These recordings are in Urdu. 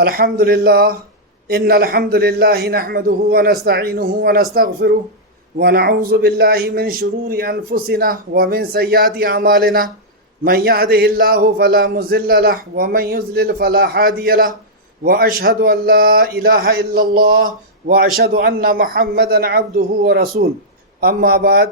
الحمد لله إن الحمد لله نحمده ونستعينه ونستغفره ونعوذ بالله من شرور أنفسنا ومن سيئات أعمالنا من يهده الله فلا مضل له ومن يضلل فلا هادي له وأشهد أن لا إله إلا الله وأشهد أن محمدا عبده ورسوله أما بعد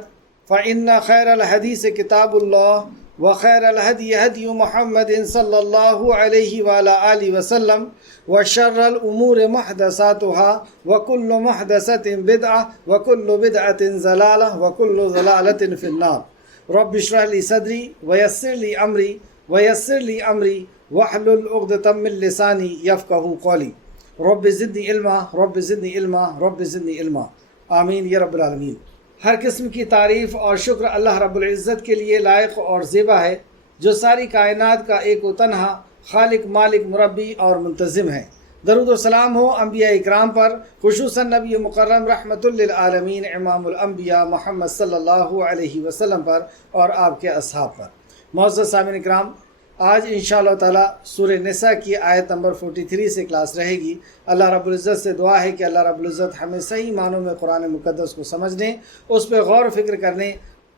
فإن خير الحديث كتاب الله وخير الهدي هدي محمد صلى الله عليه وعلى آله وسلم وشر الأمور محدثاتها وكل محدثة بدعة وكل بدعة ضلالة وكل ضلالة في النار. رب اشرح لي صدري ويسر لي أمري واحلل عقدة من لساني يفقهوا قولي. رب زدني علما آمین یا رب العالمین. ہر قسم کی تعریف اور شکر اللہ رب العزت کے لیے لائق اور زیبا ہے، جو ساری کائنات کا ایک و تنہا خالق، مالک، مربی اور منتظم ہے. درود و سلام ہو انبیاء اکرام پر، خصوصاً نبی مکرم رحمت للعالمین امام الانبیاء محمد صلی اللہ علیہ وسلم پر اور آپ کے اصحاب پر. معزز سامعین اکرام، آج انشاءاللہ تعالی سورہ نساء کی آیت نمبر 43 سے کلاس رہے گی. اللہ رب العزت سے دعا ہے کہ اللہ رب العزت ہمیں صحیح معنوں میں قرآن مقدس کو سمجھنے، اس پہ غور و فکر کرنے،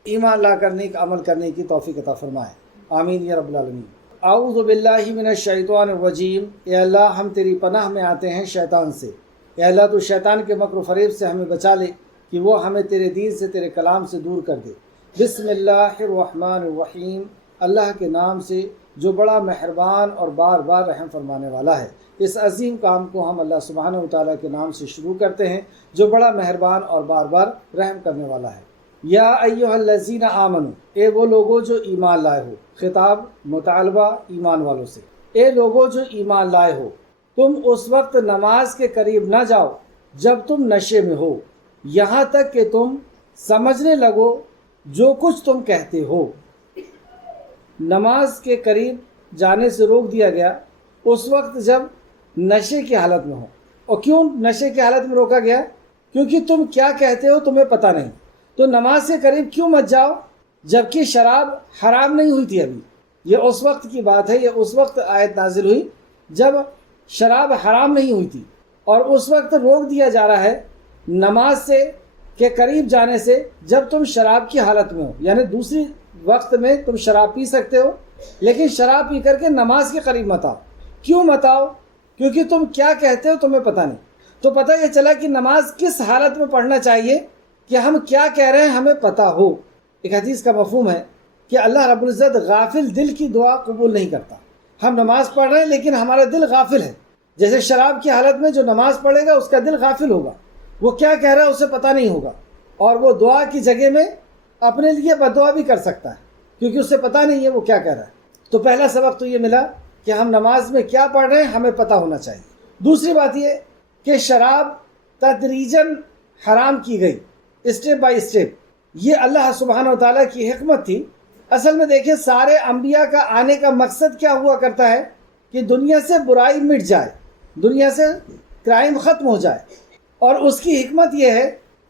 ایمان لا کرنے کا عمل کرنے کی توفیق عطا فرمائے. آمین یا رب العالمین. اعوذ باللہ من الشیطان الرجیم. اے اللہ، ہم تیری پناہ میں آتے ہیں شیطان سے. اے اللہ، تو شیطان کے مکر و فریب سے ہمیں بچا لے کہ وہ ہمیں تیرے دین سے، تیرے کلام سے دور کر دے. بسم اللہ الرحمن الرحیم. اللہ کے نام سے جو بڑا مہربان اور بار بار رحم فرمانے والا ہے. اس عظیم کام کو ہم اللہ سبحانہ و تعالیٰ کے نام سے شروع کرتے ہیں، جو بڑا مہربان اور بار بار رحم کرنے والا ہے. یا ایھا الذین آمنوا، اے وہ لوگو جو ایمان لائے ہو. خطاب مطالبہ ایمان والوں سے. اے لوگو جو ایمان لائے ہو، تم اس وقت نماز کے قریب نہ جاؤ جب تم نشے میں ہو، یہاں تک کہ تم سمجھنے لگو جو کچھ تم کہتے ہو. نماز کے قریب جانے سے روک دیا گیا اس وقت جب نشے کی حالت میں ہو. اور کیوں نشے کی حالت میں روکا گیا؟ کیونکہ تم کیا کہتے ہو تمہیں پتہ نہیں. تو نماز کے قریب کیوں مت جاؤ جبکہ شراب حرام نہیں ہوئی تھی. ابھی یہ اس وقت کی بات ہے، یہ اس وقت آیت نازل ہوئی جب شراب حرام نہیں ہوئی تھی، اور اس وقت روک دیا جا رہا ہے نماز سے کے قریب جانے سے جب تم شراب کی حالت میں ہو. یعنی دوسری وقت میں تم شراب پی سکتے ہو، لیکن شراب پی کر کے نماز کے قریب مت آؤ. کیوں مت آؤ؟ کیونکہ تم کیا کہتے ہو تمہیں پتہ نہیں. تو پتہ یہ چلا کہ نماز کس حالت میں پڑھنا چاہیے کہ ہم کیا کہہ رہے ہیں ہمیں پتہ ہو. ایک حدیث کا مفہوم ہے کہ اللہ رب العزت غافل دل کی دعا قبول نہیں کرتا. ہم نماز پڑھ رہے ہیں لیکن ہمارا دل غافل ہے. جیسے شراب کی حالت میں جو نماز پڑھے گا اس کا دل غافل ہوگا، وہ کیا کہہ رہا ہے اسے پتہ نہیں ہوگا، اور وہ دعا کی جگہ میں اپنے لیے بددعا بھی کر سکتا ہے کیونکہ اسے پتہ نہیں ہے وہ کیا کہہ رہا ہے. تو پہلا سبق تو یہ ملا کہ ہم نماز میں کیا پڑھ رہے ہیں ہمیں پتہ ہونا چاہیے. دوسری بات یہ کہ شراب تدریجاً حرام کی گئی، اسٹیپ بائی اسٹیپ. یہ اللہ سبحانہ و تعالیٰ کی حکمت تھی. اصل میں دیکھیں، سارے انبیاء کا آنے کا مقصد کیا ہوا کرتا ہے کہ دنیا سے برائی مٹ جائے، دنیا سے کرائم ختم ہو جائے. اور اس کی حکمت یہ ہے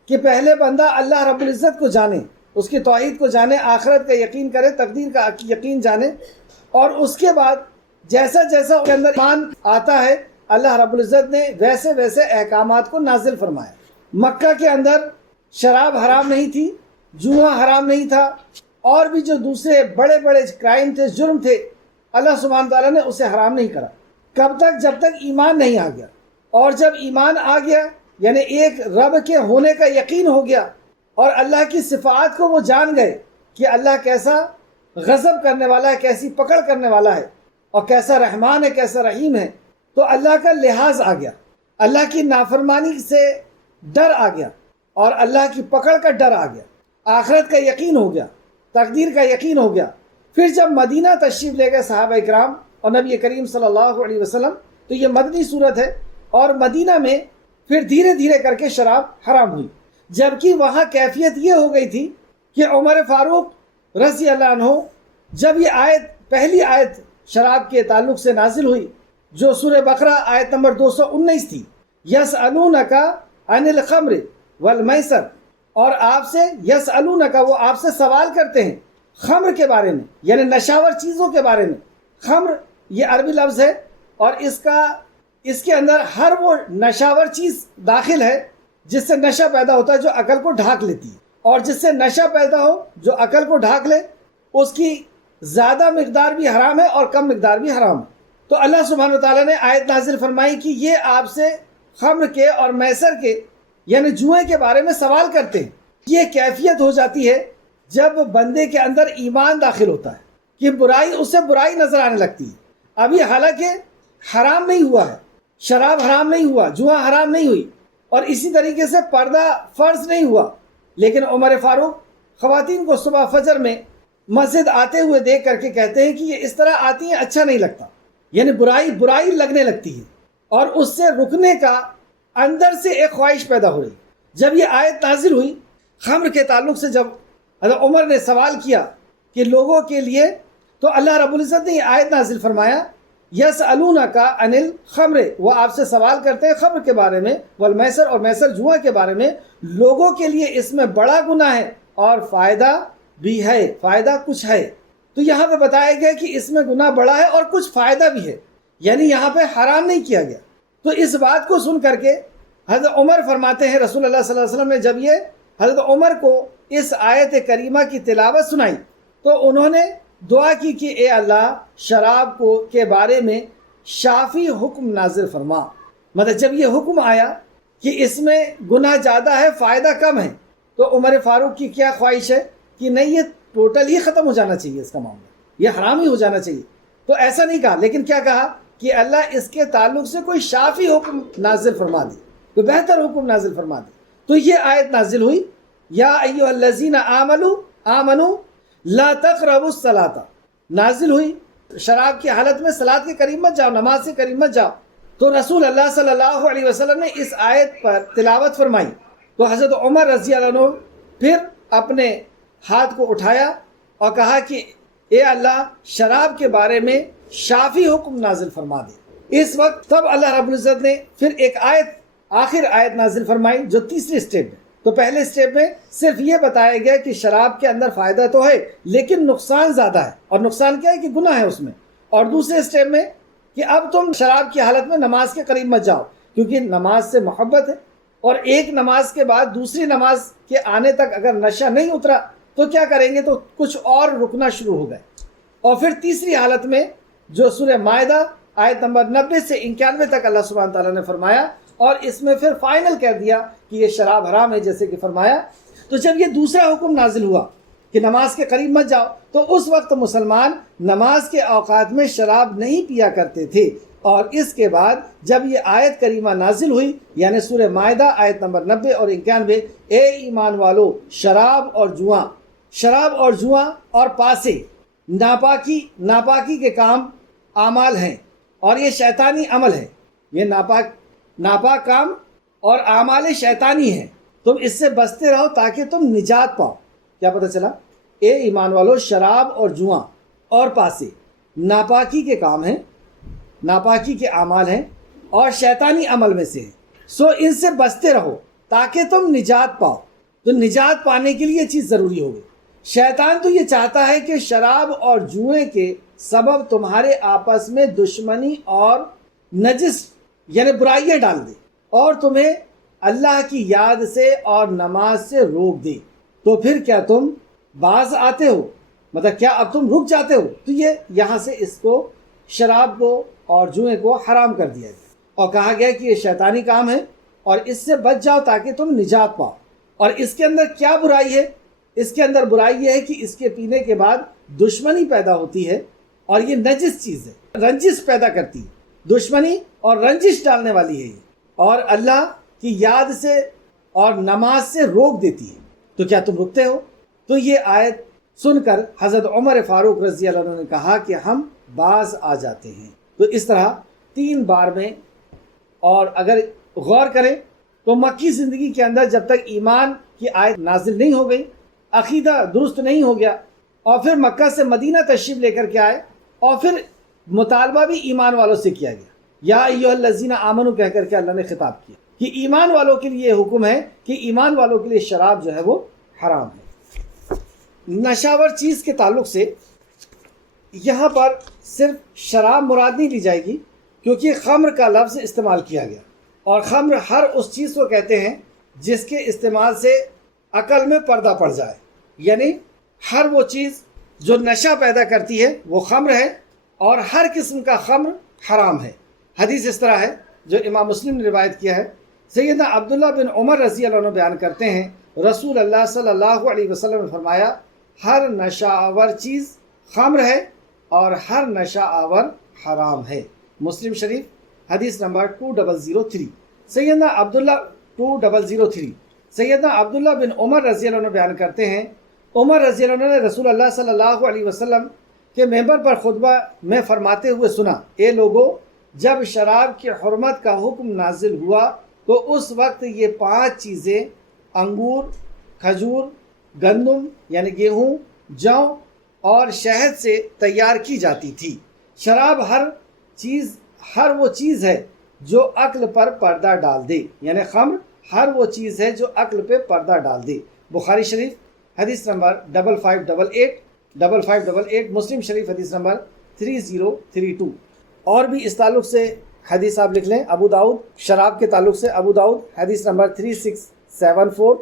کہ پہلے بندہ اللہ رب العزت کو جانے، اس کی توحید کو جانے، آخرت کا یقین کرے، تقدیر کا یقین جانے، اور اس کے بعد جیسا جیسا اس کے اندر ایمان آتا ہے اللہ رب العزت نے ویسے ویسے احکامات کو نازل فرمایا. مکہ کے اندر شراب حرام نہیں تھی، جوا حرام نہیں تھا، اور بھی جو دوسرے بڑے بڑے کرائم تھے، جرم تھے، اللہ سبحانہ تعالیٰ نے اسے حرام نہیں کرا. کب تک؟ جب تک ایمان نہیں آ گیا. اور جب ایمان آ گیا یعنی ایک رب کے ہونے کا یقین ہو گیا اور اللہ کی صفات کو وہ جان گئے کہ اللہ کیسا غضب کرنے والا ہے، کیسی پکڑ کرنے والا ہے، اور کیسا رحمان ہے، کیسا رحیم ہے، تو اللہ کا لحاظ آ گیا، اللہ کی نافرمانی سے ڈر آ گیا، اور اللہ کی پکڑ کا ڈر آ گیا، آخرت کا یقین ہو گیا، تقدیر کا یقین ہو گیا. پھر جب مدینہ تشریف لے گئے صحابہ اکرام اور نبی کریم صلی اللہ علیہ وسلم، تو یہ مدنی صورت ہے، اور مدینہ میں پھر دھیرے دھیرے کر کے شراب حرام ہوئی. جبکہ وہاں کیفیت یہ ہو گئی تھی کہ عمر فاروق رضی اللہ عنہ، جب یہ آیت پہلی آیت شراب کے تعلق سے نازل ہوئی جو سورہ بقرہ آیت نمبر 219 تھی، یسألونک عن الخمر والمیسر، اور آپ سے یسألونک، وہ آپ سے سوال کرتے ہیں خمر کے بارے میں، یعنی نشاور چیزوں کے بارے میں. خمر یہ عربی لفظ ہے اور اس کا اس کے اندر ہر وہ نشاور چیز داخل ہے جس سے نشہ پیدا ہوتا ہے، جو عقل کو ڈھانک لیتی ہے، اور جس سے نشہ پیدا ہو جو عقل کو ڈھانک لے اس کی زیادہ مقدار بھی حرام ہے اور کم مقدار بھی حرام ہے۔ تو اللہ سبحانہ وتعالیٰ نے آیت نازل فرمائی کہ یہ آپ سے خمر کے اور میسر کے یعنی جوئے کے بارے میں سوال کرتے ہیں۔ یہ کیفیت ہو جاتی ہے جب بندے کے اندر ایمان داخل ہوتا ہے کہ برائی اسے برائی نظر آنے لگتی ہے۔ ابھی حالانکہ حرام نہیں ہوا ہے، شراب حرام نہیں ہوا، جوا حرام نہیں ہوئی، اور اسی طریقے سے پردہ فرض نہیں ہوا، لیکن عمر فاروق خواتین کو صبح فجر میں مسجد آتے ہوئے دیکھ کر کے کہتے ہیں کہ یہ اس طرح آتی ہیں، اچھا نہیں لگتا، یعنی برائی لگنے لگتی ہے، اور اس سے رکنے کا اندر سے ایک خواہش پیدا ہو رہی۔ جب یہ آیت نازل ہوئی خمر کے تعلق سے، جب حضرت عمر نے سوال کیا کہ لوگوں کے لیے، تو اللہ رب العزت نے یہ آیت نازل فرمایا یسألونک عن الخمر، وہ آپ سے سوال کرتے ہیں خمر کے بارے میں، والمیسر اور میسر جوا کے بارے میں، لوگوں کے لیے اس میں بڑا گناہ ہے اور فائدہ بھی ہے، فائدہ کچھ ہے۔ تو یہاں پہ بتایا گیا کہ اس میں گناہ بڑا ہے اور کچھ فائدہ بھی ہے، یعنی یہاں پہ حرام نہیں کیا گیا۔ تو اس بات کو سن کر کے حضرت عمر فرماتے ہیں، رسول اللہ صلی اللہ علیہ وسلم نے جب یہ حضرت عمر کو اس آیت کریمہ کی تلاوت سنائی تو انہوں نے دعا کی کہ اے اللہ شراب کے بارے میں شافی حکم نازل فرما۔ مطلب جب یہ حکم آیا کہ اس میں گناہ زیادہ ہے فائدہ کم ہے، تو عمر فاروق کی کیا خواہش ہے کہ نہیں، یہ ٹوٹل ہی ختم ہو جانا چاہیے، اس کا معاملہ یہ حرام ہی ہو جانا چاہیے۔ تو ایسا نہیں کہا، لیکن کیا کہا کہ اللہ اس کے تعلق سے کوئی شافی حکم نازل فرما دے، کوئی بہتر حکم نازل فرما دے۔ تو یہ آیت نازل ہوئی یا ایھا الذین آمنوا لا تقربوا الصلاۃ، نازل ہوئی شراب کی حالت میں صلاۃ کے قریب مت جاؤ، نماز کے قریب مت جاؤ۔ تو رسول اللہ صلی اللہ علیہ وسلم نے اس آیت پر تلاوت فرمائی تو حضرت عمر رضی اللہ عنہ پھر اپنے ہاتھ کو اٹھایا اور کہا کہ اے اللہ شراب کے بارے میں شافی حکم نازل فرما دے۔ اس وقت تب اللہ رب العزت نے پھر ایک آخر آیت نازل فرمائی جو تیسری سٹیپ میں۔ تو پہلے سٹیپ میں صرف یہ بتایا گیا کہ شراب کے اندر فائدہ تو ہے لیکن نقصان زیادہ ہے، اور نقصان کیا ہے کہ گناہ ہے اس میں۔ اور دوسرے سٹیپ میں کہ اب تم شراب کی حالت میں نماز کے قریب مت جاؤ، کیونکہ نماز سے محبت ہے، اور ایک نماز کے بعد دوسری نماز کے آنے تک اگر نشہ نہیں اترا تو کیا کریں گے، تو کچھ اور رکنا شروع ہو گئے۔ اور پھر تیسری حالت میں جو سورہ مائدہ آیت نمبر 90 سے 91 تک اللہ سبحانہ تعالیٰ نے فرمایا، اور اس میں پھر فائنل کہہ دیا کہ یہ شراب حرام ہے جیسے کہ فرمایا۔ تو جب یہ دوسرا حکم نازل ہوا کہ نماز کے قریب مت جاؤ، تو اس وقت مسلمان نماز کے اوقات میں شراب نہیں پیا کرتے تھے۔ اور اس کے بعد جب یہ آیت کریمہ نازل ہوئی یعنی سورہ مائدہ آیت نمبر 90 اور 91، اے ایمان والو شراب اور جواں اور پاسے ناپاکی کے کام اعمال ہیں، اور یہ شیطانی عمل ہے، یہ ناپاک کام اور اعمال شیطانی ہیں، تم اس سے بچتے رہو تاکہ تم نجات پاؤ۔ کیا پتہ چلا؟ اے ایمان والو شراب اور جواں اور پاسے ناپاکی کے کام ہیں، ناپاکی کے اعمال ہیں اور شیطانی عمل میں سے ہیں، سو ان سے بچتے رہو تاکہ تم نجات پاؤ۔ تو نجات پانے کے لیے یہ چیز ضروری ہوگی۔ شیطان تو یہ چاہتا ہے کہ شراب اور جوئے کے سبب تمہارے آپس میں دشمنی اور نجس یعنی برائیاں ڈال دے، اور تمہیں اللہ کی یاد سے اور نماز سے روک دے۔ تو پھر کیا تم باز آتے ہو، مطلب کیا اب تم رک جاتے ہو؟ تو یہ یہاں سے اس کو شراب کو اور جوئے کو حرام کر دیا گیا، اور کہا گیا کہ یہ شیطانی کام ہے اور اس سے بچ جاؤ تاکہ تم نجات پاؤ۔ اور اس کے اندر کیا برائی ہے؟ اس کے اندر برائی یہ ہے کہ اس کے پینے کے بعد دشمنی پیدا ہوتی ہے، اور یہ نجس چیز ہے، رنجش پیدا کرتی ہے، دشمنی اور رنجش ڈالنے والی ہے یہ، اور اللہ کی یاد سے اور نماز سے روک دیتی ہے۔ تو کیا تم رکتے ہو؟ تو یہ آیت سن کر حضرت عمر فاروق رضی اللہ عنہ نے کہا کہ ہم باز آ جاتے ہیں۔ تو اس طرح 3 بار میں، اور اگر غور کریں تو مکی زندگی کے اندر جب تک ایمان کی آیت نازل نہیں ہو گئی، عقیدہ درست نہیں ہو گیا، اور پھر مکہ سے مدینہ تشریف لے کر کے آئے، اور پھر مطالبہ بھی ایمان والوں سے کیا گیا، یا ایھا الذین آمنوا کہہ کر کے اللہ نے خطاب کیا کہ ایمان والوں کے لیے یہ حکم ہے کہ ایمان والوں کے لیے شراب جو ہے وہ حرام ہے۔ نشاور چیز کے تعلق سے یہاں پر صرف شراب مراد نہیں لی جائے گی، کیونکہ خمر کا لفظ استعمال کیا گیا، اور خمر ہر اس چیز کو کہتے ہیں جس کے استعمال سے عقل میں پردہ پڑ جائے، یعنی ہر وہ چیز جو نشہ پیدا کرتی ہے وہ خمر ہے، اور ہر قسم کا خمر حرام ہے۔ حدیث اس طرح ہے جو امام مسلم نے روایت کیا ہے، سیدنا عبداللہ بن عمر رضی اللہ عنہ بیان کرتے ہیں رسول اللہ صلی اللہ علیہ وسلم نے فرمایا ہر نشہ آور چیز خمر ہے اور ہر نشہ آور حرام ہے۔ مسلم شریف حدیث نمبر 2003۔ سیدنا عبداللہ بن عمر رضی اللہ عنہ بیان کرتے ہیں عمر رضی اللہ عنہ نے رسول اللہ صلی اللہ علیہ وسلم کے ممبر پر خطبہ میں فرماتے ہوئے سنا، اے لوگو، جب شراب کی حرمت کا حکم نازل ہوا تو اس وقت یہ 5 چیزیں انگور، کھجور، گندم یعنی گیہوں، جو اور شہد سے تیار کی جاتی تھی۔ شراب ہر وہ چیز ہے جو عقل پر پردہ ڈال دے، یعنی خمر ہر وہ چیز ہے جو عقل پہ پردہ ڈال دے۔ بخاری شریف حدیث نمبر 5588، مسلم شریف حدیث نمبر 3032۔ اور بھی اس تعلق سے حدیث آپ لکھ لیں، ابو داؤد شراب کے تعلق سے ابو داؤد حدیث نمبر 3674،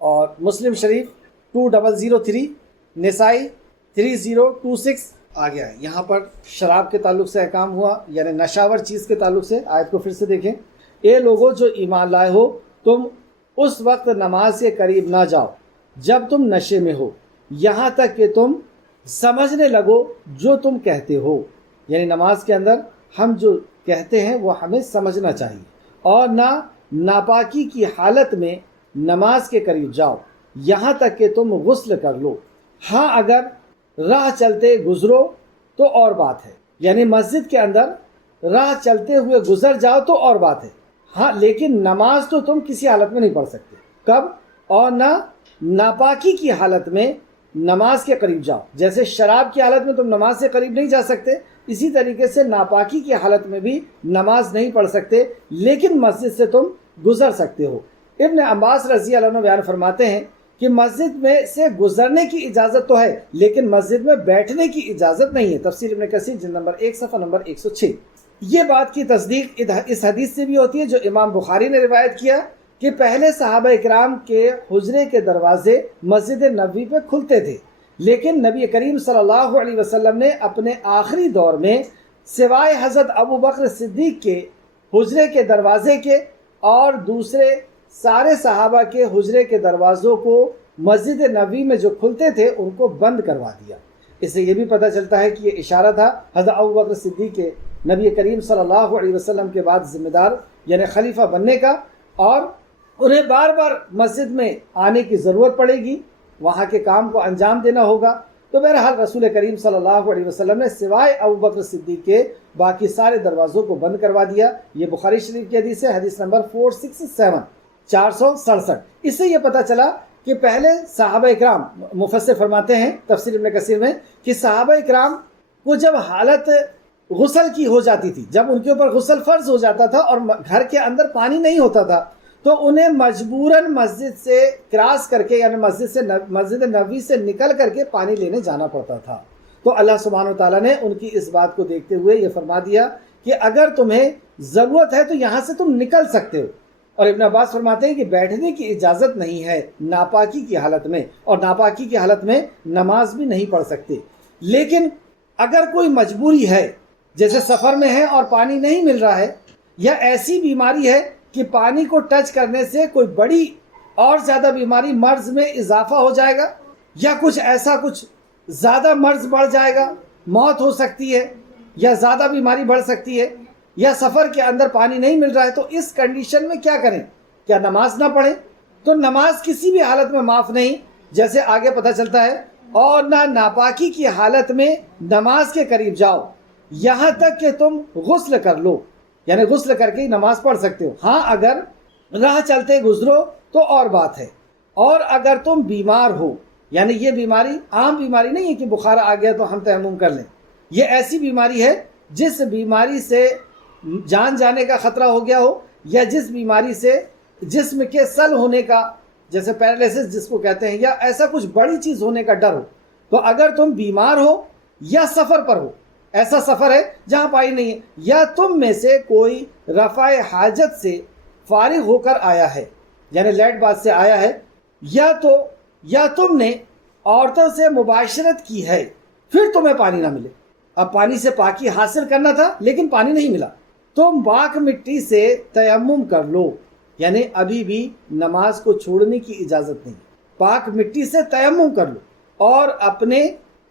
اور مسلم شریف 2003، نسائی 3026 آ گیا ہے۔ یہاں پر شراب کے تعلق سے احکام ہوا، یعنی نشاور چیز کے تعلق سے۔ آیت کو پھر سے دیکھیں، اے لوگو جو ایمان لائے ہو، تم اس وقت نماز کے قریب نہ جاؤ جب تم نشے میں ہو، یہاں تک کہ تم سمجھنے لگو جو تم کہتے ہو، یعنی نماز کے اندر ہم جو کہتے ہیں وہ ہمیں سمجھنا چاہیے، اور نہ ناپاکی کی حالت میں نماز کے قریب جاؤ یہاں تک کہ تم غسل کر لو۔ ہاں اگر راہ چلتے گزرو تو اور بات ہے، یعنی مسجد کے اندر راہ چلتے ہوئے گزر جاؤ تو اور بات ہے، ہاں لیکن نماز تو تم کسی حالت میں نہیں پڑھ سکتے۔ کب؟ اور نہ ناپاکی کی حالت میں نماز کے قریب جاؤ، جیسے شراب کی حالت میں تم نماز سے قریب نہیں جا سکتے، اسی طریقے سے ناپاکی کی حالت میں بھی نماز نہیں پڑھ سکتے، لیکن مسجد سے تم گزر سکتے ہو۔ ابن عباس رضی اللہ عنہ بیان فرماتے ہیں کہ مسجد میں سے گزرنے کی اجازت تو ہے لیکن مسجد میں بیٹھنے کی اجازت نہیں ہے۔ تفسیر ابن کثیر جلد نمبر 1 صفحہ نمبر 106۔ یہ بات کی تصدیق اس حدیث سے بھی ہوتی ہے جو امام بخاری نے روایت کیا کہ پہلے صحابہ اکرام کے حجرے کے دروازے مسجد نبوی پہ کھلتے تھے، لیکن نبی کریم صلی اللہ علیہ وسلم نے اپنے آخری دور میں سوائے حضرت ابو بکر صدیق کے حجرے کے دروازے کے اور دوسرے سارے صحابہ کے حجرے کے دروازوں کو مسجد نبوی میں جو کھلتے تھے ان کو بند کروا دیا۔ اس سے یہ بھی پتہ چلتا ہے کہ یہ اشارہ تھا حضرت ابو بکر صدیق کے نبی کریم صلی اللہ علیہ وسلم کے بعد ذمہ دار یعنی خلیفہ بننے کا، اور انہیں بار بار مسجد میں آنے کی ضرورت پڑے گی، وہاں کے کام کو انجام دینا ہوگا۔ تو بہرحال رسول کریم صلی اللہ علیہ وسلم نے سوائے ابو بکر صدیق کے باقی سارے دروازوں کو بند کروا دیا۔ یہ بخاری شریف کی حدیث ہے، حدیث نمبر 467۔ اس سے یہ پتہ چلا کہ پہلے صحابہ اکرام، مفسر فرماتے ہیں تفسیر ابن کثیر میں کہ صحابہ اکرام کو جب حالت غسل کی ہو جاتی تھی، جب ان کے اوپر غسل فرض ہو جاتا تھا اور گھر کے اندر پانی نہیں ہوتا تھا، تو انہیں مجبوراً مسجد سے کراس کر کے یعنی مسجد نبوی سے نکل کر کے پانی لینے جانا پڑتا تھا۔ تو اللہ سبحانہ و تعالیٰ نے ان کی اس بات کو دیکھتے ہوئے یہ فرما دیا کہ اگر تمہیں ضرورت ہے تو یہاں سے تم نکل سکتے ہو۔ اور ابن عباس فرماتے ہیں کہ بیٹھنے کی اجازت نہیں ہے ناپاکی کی حالت میں، اور ناپاکی کی حالت میں نماز بھی نہیں پڑھ سکتے۔ لیکن اگر کوئی مجبوری ہے، جیسے سفر میں ہے اور پانی نہیں مل رہا ہے، یا ایسی بیماری ہے کہ پانی کو ٹچ کرنے سے کوئی بڑی اور زیادہ بیماری مرض میں اضافہ ہو جائے گا، یا کچھ زیادہ مرض بڑھ جائے گا، موت ہو سکتی ہے، یا زیادہ بیماری بڑھ سکتی ہے، یا سفر کے اندر پانی نہیں مل رہا ہے، تو اس کنڈیشن میں کیا کریں؟ کیا نماز نہ پڑھیں؟ تو نماز کسی بھی حالت میں معاف نہیں، جیسے آگے پتہ چلتا ہے، اور نہ ناپاکی کی حالت میں نماز کے قریب جاؤ یہاں تک کہ تم غسل کر لو، یعنی غسل کر کے ہی نماز پڑھ سکتے ہو۔ ہاں اگر راہ چلتے گزرو تو اور بات ہے، اور اگر تم بیمار ہو، یعنی یہ بیماری عام بیماری نہیں ہے کہ بخار آ گیا تو ہم تیمم کر لیں، یہ ایسی بیماری ہے جس بیماری سے جان جانے کا خطرہ ہو گیا ہو، یا جس بیماری سے جسم کے سل ہونے کا، جیسے پیرالائسس جس کو کہتے ہیں، یا ایسا کچھ بڑی چیز ہونے کا ڈر ہو، تو اگر تم بیمار ہو یا سفر پر ہو ایسا سفر ہے جہاں پانی نہیں ہے، یا تم میں سے کوئی رفع حاجت سے فارغ ہو کر آیا ہے، یعنی لیٹ بات سے آیا ہے، یا تم نے عورتوں سے مباشرت کی ہے، پھر تمہیں پانی نہ ملے۔ اب پانی سے پاکی حاصل کرنا تھا لیکن پانی نہیں ملا، تم پاک مٹی سے تیمم کر لو، یعنی ابھی بھی نماز کو چھوڑنے کی اجازت نہیں، پاک مٹی سے تیمم کر لو اور اپنے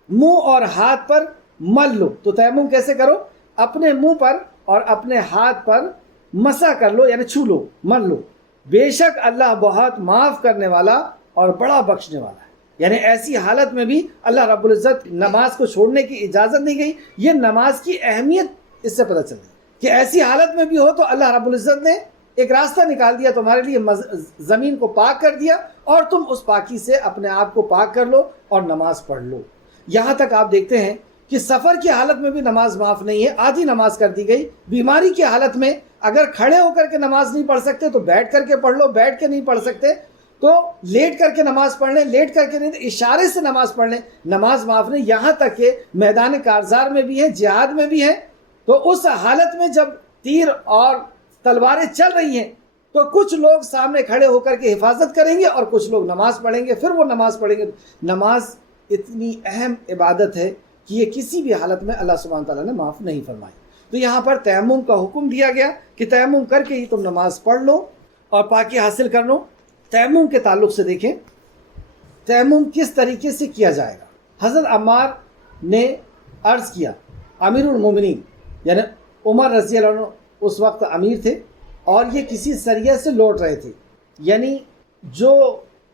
منہ اور ہاتھ پر مل لو۔ تو تیمم کیسے کرو؟ اپنے منہ پر اور اپنے ہاتھ پر مسح کر لو، یعنی چھو لو، مل لو۔ بے شک اللہ بہت معاف کرنے والا اور بڑا بخشنے والا ہے۔ یعنی ایسی حالت میں بھی اللہ رب العزت نماز کو چھوڑنے کی اجازت نہیں گئی۔ یہ نماز کی اہمیت اس سے پتہ چل رہی ہے کہ ایسی حالت میں بھی ہو تو اللہ رب العزت نے ایک راستہ نکال دیا تمہارے لیے، زمین کو پاک کر دیا اور تم اس پاکی سے اپنے آپ کو پاک کر لو اور نماز پڑھ لو۔ یہاں تک آپ دیکھتے ہیں کہ سفر کی حالت میں بھی نماز معاف نہیں ہے، آدھی نماز کر دی گئی۔ بیماری کی حالت میں اگر کھڑے ہو کر کے نماز نہیں پڑھ سکتے تو بیٹھ کر کے پڑھ لو، بیٹھ کے نہیں پڑھ سکتے تو لیٹ کر کے نماز پڑھ لیں، لیٹ کر کے نہیں تو اشارے سے نماز پڑھ لیں، نماز معاف نہیں۔ یہاں تک کہ میدان کارزار میں بھی ہے، جہاد میں بھی ہے، تو اس حالت میں جب تیر اور تلواریں چل رہی ہیں تو کچھ لوگ سامنے کھڑے ہو کر کے حفاظت کریں گے اور کچھ لوگ نماز پڑھیں گے، پھر وہ نماز پڑھیں گے۔ نماز اتنی اہم عبادت ہے کہ یہ کسی بھی حالت میں اللہ سبحانہ تعالیٰ نے معاف نہیں فرمائی۔ تو یہاں پر تیمم کا حکم دیا گیا کہ تیمم کر کے ہی تم نماز پڑھ لو اور پاکی حاصل کر لو۔ تیمم کے تعلق سے دیکھیں تیمم کس طریقے سے کیا جائے گا۔ حضرت عمار نے عرض کیا، امیر المومنین یعنی عمر رضی اللہ عنہ اس وقت امیر تھے اور یہ کسی سریہ سے لوٹ رہے تھے، یعنی جو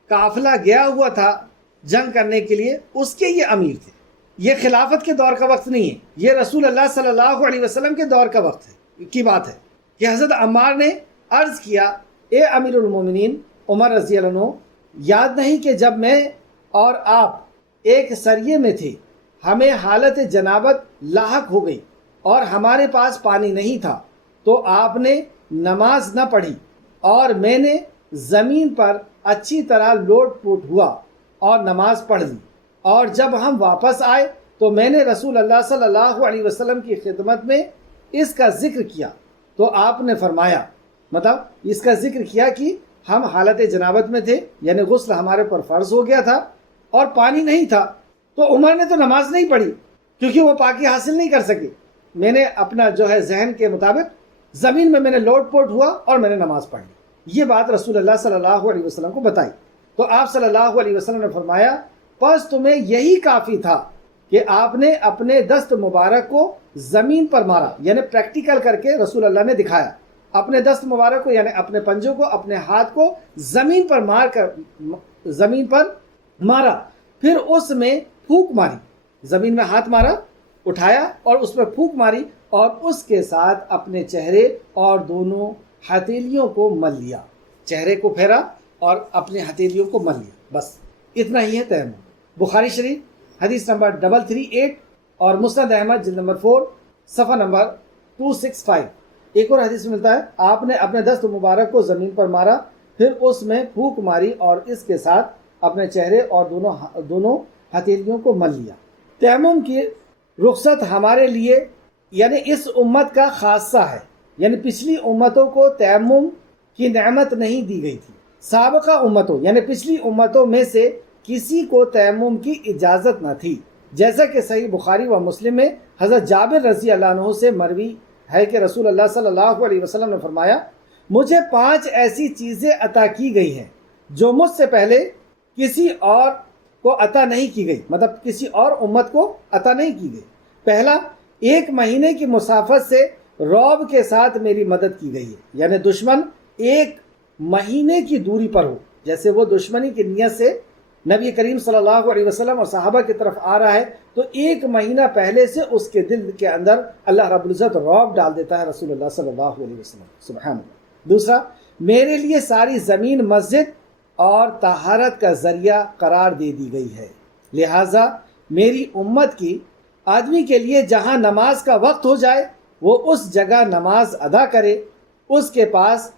قافلہ گیا ہوا تھا جنگ کرنے کے لیے اس کے یہ امیر تھے۔ یہ خلافت کے دور کا وقت نہیں ہے، یہ رسول اللہ صلی اللہ علیہ وسلم کے دور کا وقت ہے کی بات ہے کہ حضرت عمار نے عرض کیا، اے امیر المومنین عمر رضی اللہ عنہ، یاد نہیں کہ جب میں اور آپ ایک سریے میں تھے، ہمیں حالت جنابت لاحق ہو گئی اور ہمارے پاس پانی نہیں تھا، تو آپ نے نماز نہ پڑھی اور میں نے زمین پر اچھی طرح لوٹ پوٹ ہوا اور نماز پڑھ لی، اور جب ہم واپس آئے تو میں نے رسول اللہ صلی اللہ علیہ وسلم کی خدمت میں اس کا ذکر کیا، تو آپ نے فرمایا، مطلب اس کا ذکر کیا کہ ہم حالت جنابت میں تھے، یعنی غسل ہمارے پر فرض ہو گیا تھا اور پانی نہیں تھا، تو عمر نے تو نماز نہیں پڑھی کیونکہ وہ پاکی حاصل نہیں کر سکے۔ میں نے اپنا جو ہے ذہن کے مطابق زمین میں نے لوٹ پوٹ ہوا اور میں نے نماز پڑھ لی۔ یہ بات رسول اللہ صلی اللہ علیہ وسلم کو بتائی تو آپ صلی اللہ علیہ وسلم نے فرمایا، پس تمہیں یہی کافی تھا کہ آپ نے اپنے دست مبارک کو زمین پر مارا، یعنی پریکٹیکل کر کے رسول اللہ نے دکھایا، اپنے دست مبارک کو یعنی اپنے پنجوں کو، اپنے ہاتھ کو زمین پر مارا، پھر اس میں پھونک ماری، زمین میں ہاتھ مارا، اٹھایا اور اس پر پھونک ماری اور اس کے ساتھ اپنے چہرے اور دونوں ہتھیلیوں کو مل لیا، چہرے کو پھیرا اور اپنے ہتھیلیوں کو مل لیا، بس اتنا ہی ہے تیمم۔ بخاری شریف حدیث نمبر 338 اور مسند احمد جلد نمبر 4 صفحہ نمبر 265۔ ایک اور حدیث میں ملتا ہے، آپ نے اپنے دست مبارک کو زمین پر مارا، پھر اس میں پھونک ماری اور اس کے ساتھ اپنے چہرے اور دونوں ہتھیلیوں کو مل لیا۔ تیمم کی رخصت ہمارے لیے یعنی اس امت کا خاصہ ہے، یعنی پچھلی امتوں کو تیمم کی نعمت نہیں دی گئی تھی۔ سابقہ امتوں یعنی پچھلی امتوں میں سے کسی کو تیمم کی اجازت نہ تھی، جیسا کہ صحیح بخاری و مسلم میں حضرت جابر رضی اللہ عنہ سے مروی ہے کہ رسول اللہ صلی اللہ علیہ وسلم نے فرمایا، مجھے 5 ایسی چیزیں عطا کی گئی ہیں جو مجھ سے پہلے کسی اور کو عطا نہیں کی گئی، مطلب کسی اور امت کو عطا نہیں کی گئی۔ پہلا، 1 مہینے کی مسافت سے رعب کے ساتھ میری مدد کی گئی ہے، یعنی دشمن 1 مہینے کی دوری پر ہو، جیسے وہ دشمنی کی نیت سے نبی کریم صلی اللہ علیہ وسلم اور صحابہ کی طرف آ رہا ہے تو 1 مہینہ پہلے سے اس کے دل کے اندر اللہ رب العزت رعب ڈال دیتا ہے رسول اللہ صلی اللہ علیہ وسلم، سبحان اللہ۔ دوسرا، میرے لیے ساری زمین مسجد اور طہارت کا ذریعہ قرار دے دی گئی ہے، لہٰذا میری امت کی آدمی کے لیے جہاں نماز کا وقت ہو جائے وہ اس جگہ نماز ادا کرے، اس کے پاس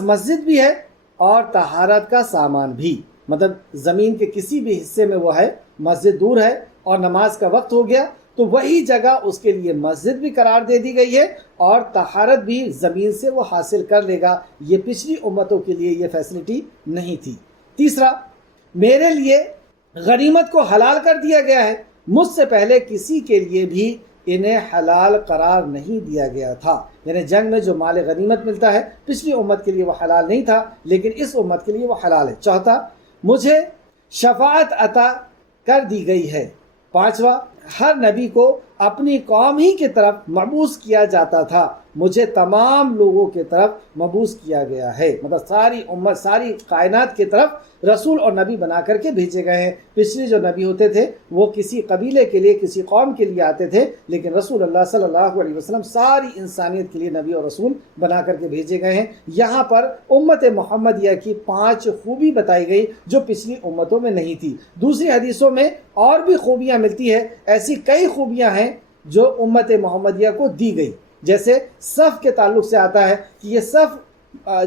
مسجد بھی ہے اور طہارت کا سامان بھی، مطلب زمین کے کسی بھی حصے میں وہ ہے، مسجد دور ہے اور نماز کا وقت ہو گیا تو وہی جگہ اس کے لیے مسجد بھی قرار دے دی گئی ہے اور طہارت بھی زمین سے وہ حاصل کر لے گا۔ یہ پچھلی امتوں کے لیے یہ فیسلٹی نہیں تھی۔ تیسرا، میرے لیے غنیمت کو حلال کر دیا گیا ہے، مجھ سے پہلے کسی کے لیے بھی انہیں حلال قرار نہیں دیا گیا تھا۔ یعنی جنگ میں جو مال غنیمت ملتا ہے پچھلی امت کے لیے وہ حلال نہیں تھا، لیکن اس امت کے لیے وہ حلال ہے۔ چوتھا، مجھے شفاعت عطا کر دی گئی ہے۔ پانچواں، ہر نبی کو اپنی قوم ہی کی طرف مبعوث کیا جاتا تھا، مجھے تمام لوگوں کی طرف مبعوث کیا گیا ہے، مطلب ساری امت، ساری کائنات کی طرف رسول اور نبی بنا کر کے بھیجے گئے ہیں۔ پچھلے جو نبی ہوتے تھے وہ کسی قبیلے کے لیے، کسی قوم کے لیے آتے تھے، لیکن رسول اللہ صلی اللہ علیہ وسلم ساری انسانیت کے لیے نبی اور رسول بنا کر کے بھیجے گئے ہیں۔ یہاں پر امت محمدیہ کی 5 خوبی بتائی گئی جو پچھلی امتوں میں نہیں تھی۔ دوسری حدیثوں میں اور بھی خوبیاں ملتی ہے، ایسی کئی خوبیاں ہیں جو امت محمدیہ کو دی گئی۔ جیسے صف کے تعلق سے آتا ہے کہ یہ صف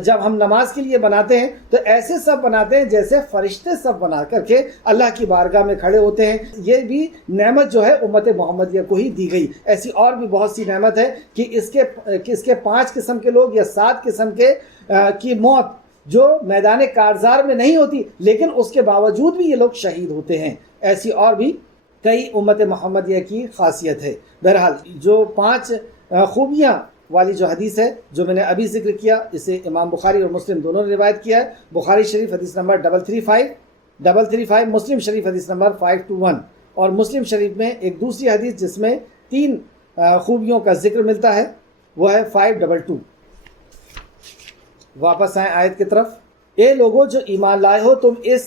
جب ہم نماز کے لیے بناتے ہیں تو ایسے صف بناتے ہیں جیسے فرشتے صف بنا کر کے اللہ کی بارگاہ میں کھڑے ہوتے ہیں۔ یہ بھی نعمت جو ہے امت محمدیہ کو ہی دی گئی۔ ایسی اور بھی بہت سی نعمت ہے کہ اس کے 5 قسم کے لوگ یا 7 قسم کے کی موت جو میدان کارزار میں نہیں ہوتی، لیکن اس کے باوجود بھی یہ لوگ شہید ہوتے ہیں۔ ایسی اور بھی کئی امت محمدیہ کی خاصیت ہے۔ بہرحال جو 5 خوبیاں والی جو حدیث ہے جو میں نے ابھی ذکر کیا، اسے امام بخاری اور مسلم دونوں نے روایت کیا ہے۔ بخاری شریف حدیث نمبر 335، مسلم شریف حدیث نمبر 521، اور مسلم شریف میں ایک دوسری حدیث جس میں 3 خوبیوں کا ذکر ملتا ہے وہ ہے 522۔ واپس آئیں آیت کی طرف۔ اے لوگو جو ایمان لائے ہو، تم اس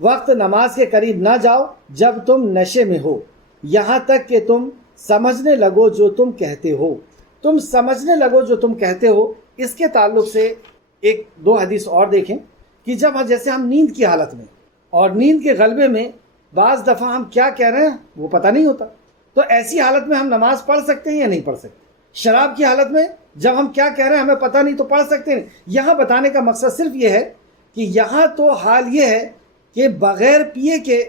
وقت نماز کے قریب نہ جاؤ جب تم نشے میں ہو، یہاں تک کہ تم سمجھنے لگو جو تم کہتے ہو۔ تم سمجھنے لگو جو تم کہتے ہو، اس کے تعلق سے 1-2 حدیث اور دیکھیں کہ جب جیسے ہم نیند کی حالت میں اور نیند کے غلبے میں بعض دفعہ ہم کیا کہہ رہے ہیں وہ پتہ نہیں ہوتا، تو ایسی حالت میں ہم نماز پڑھ سکتے ہیں یا نہیں پڑھ سکتے؟ شراب کی حالت میں جب ہم کیا کہہ رہے ہیں ہمیں پتہ نہیں تو پڑھ سکتے ہیں؟ یہاں بتانے کا مقصد صرف یہ ہے کہ یہاں تو حال یہ ہے کہ بغیر پیے کے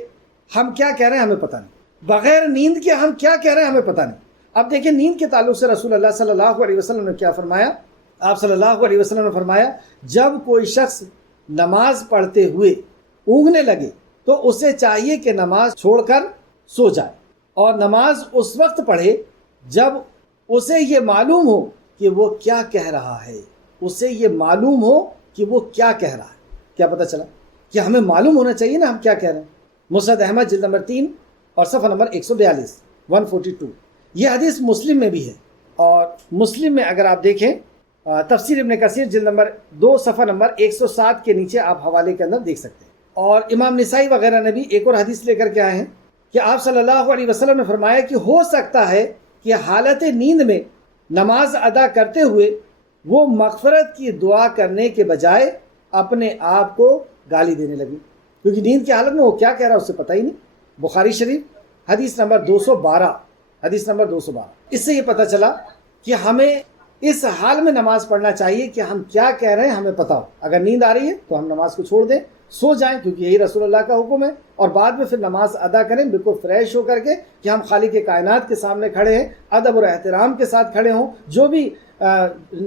ہم کیا کہہ رہے ہیں ہمیں پتہ نہیں، بغیر نیند کے ہم کیا کہہ رہے ہیں ہمیں پتہ نہیں۔ اب دیکھیں نیند کے تعلق سے رسول اللہ صلی اللہ علیہ وسلم نے کیا فرمایا؟ آپ صلی اللہ علیہ وسلم نے فرمایا جب کوئی شخص نماز پڑھتے ہوئے اونگنے لگے تو اسے چاہیے کہ نماز چھوڑ کر سو جائے، اور نماز اس وقت پڑھے جب اسے یہ معلوم ہو کہ وہ کیا کہہ رہا ہے، اسے یہ معلوم ہو کہ وہ کیا کہہ رہا ہے۔ کیا پتہ چلا کہ ہمیں معلوم ہونا چاہیے نا ہم کیا کہہ رہے ہیں۔ مسند احمد جلد نمبر 3 اور صفحہ نمبر 142 یہ حدیث مسلم میں بھی ہے، اور مسلم میں اگر آپ دیکھیں تفسیر ابن کثیر جلد نمبر 2 صفحہ نمبر 107 کے نیچے آپ حوالے کے اندر دیکھ سکتے ہیں۔ اور امام نسائی وغیرہ نے بھی ایک اور حدیث لے کر کے آئے ہیں کہ آپ صلی اللہ علیہ وسلم نے فرمایا کہ ہو سکتا ہے کہ حالت نیند میں نماز ادا کرتے ہوئے وہ مغفرت کی دعا کرنے کے بجائے اپنے آپ کو گالی دینے لگی، کیونکہ نیند کی حالت میں وہ کیا کہہ رہا ہے اسے پتہ ہی نہیں۔ بخاری شریف حدیث نمبر 212، اس سے یہ پتہ چلا کہ ہمیں اس حال میں نماز پڑھنا چاہیے کہ ہم کیا کہہ رہے ہیں ہمیں پتہ ہو۔ اگر نیند آ رہی ہے تو ہم نماز کو چھوڑ دیں، سو جائیں، کیونکہ یہی رسول اللہ کا حکم ہے، اور بعد میں پھر نماز ادا کریں بالکل فریش ہو کر کے کہ ہم خالق کائنات کے سامنے کھڑے ہیں، ادب اور احترام کے ساتھ کھڑے ہوں۔ جو بھی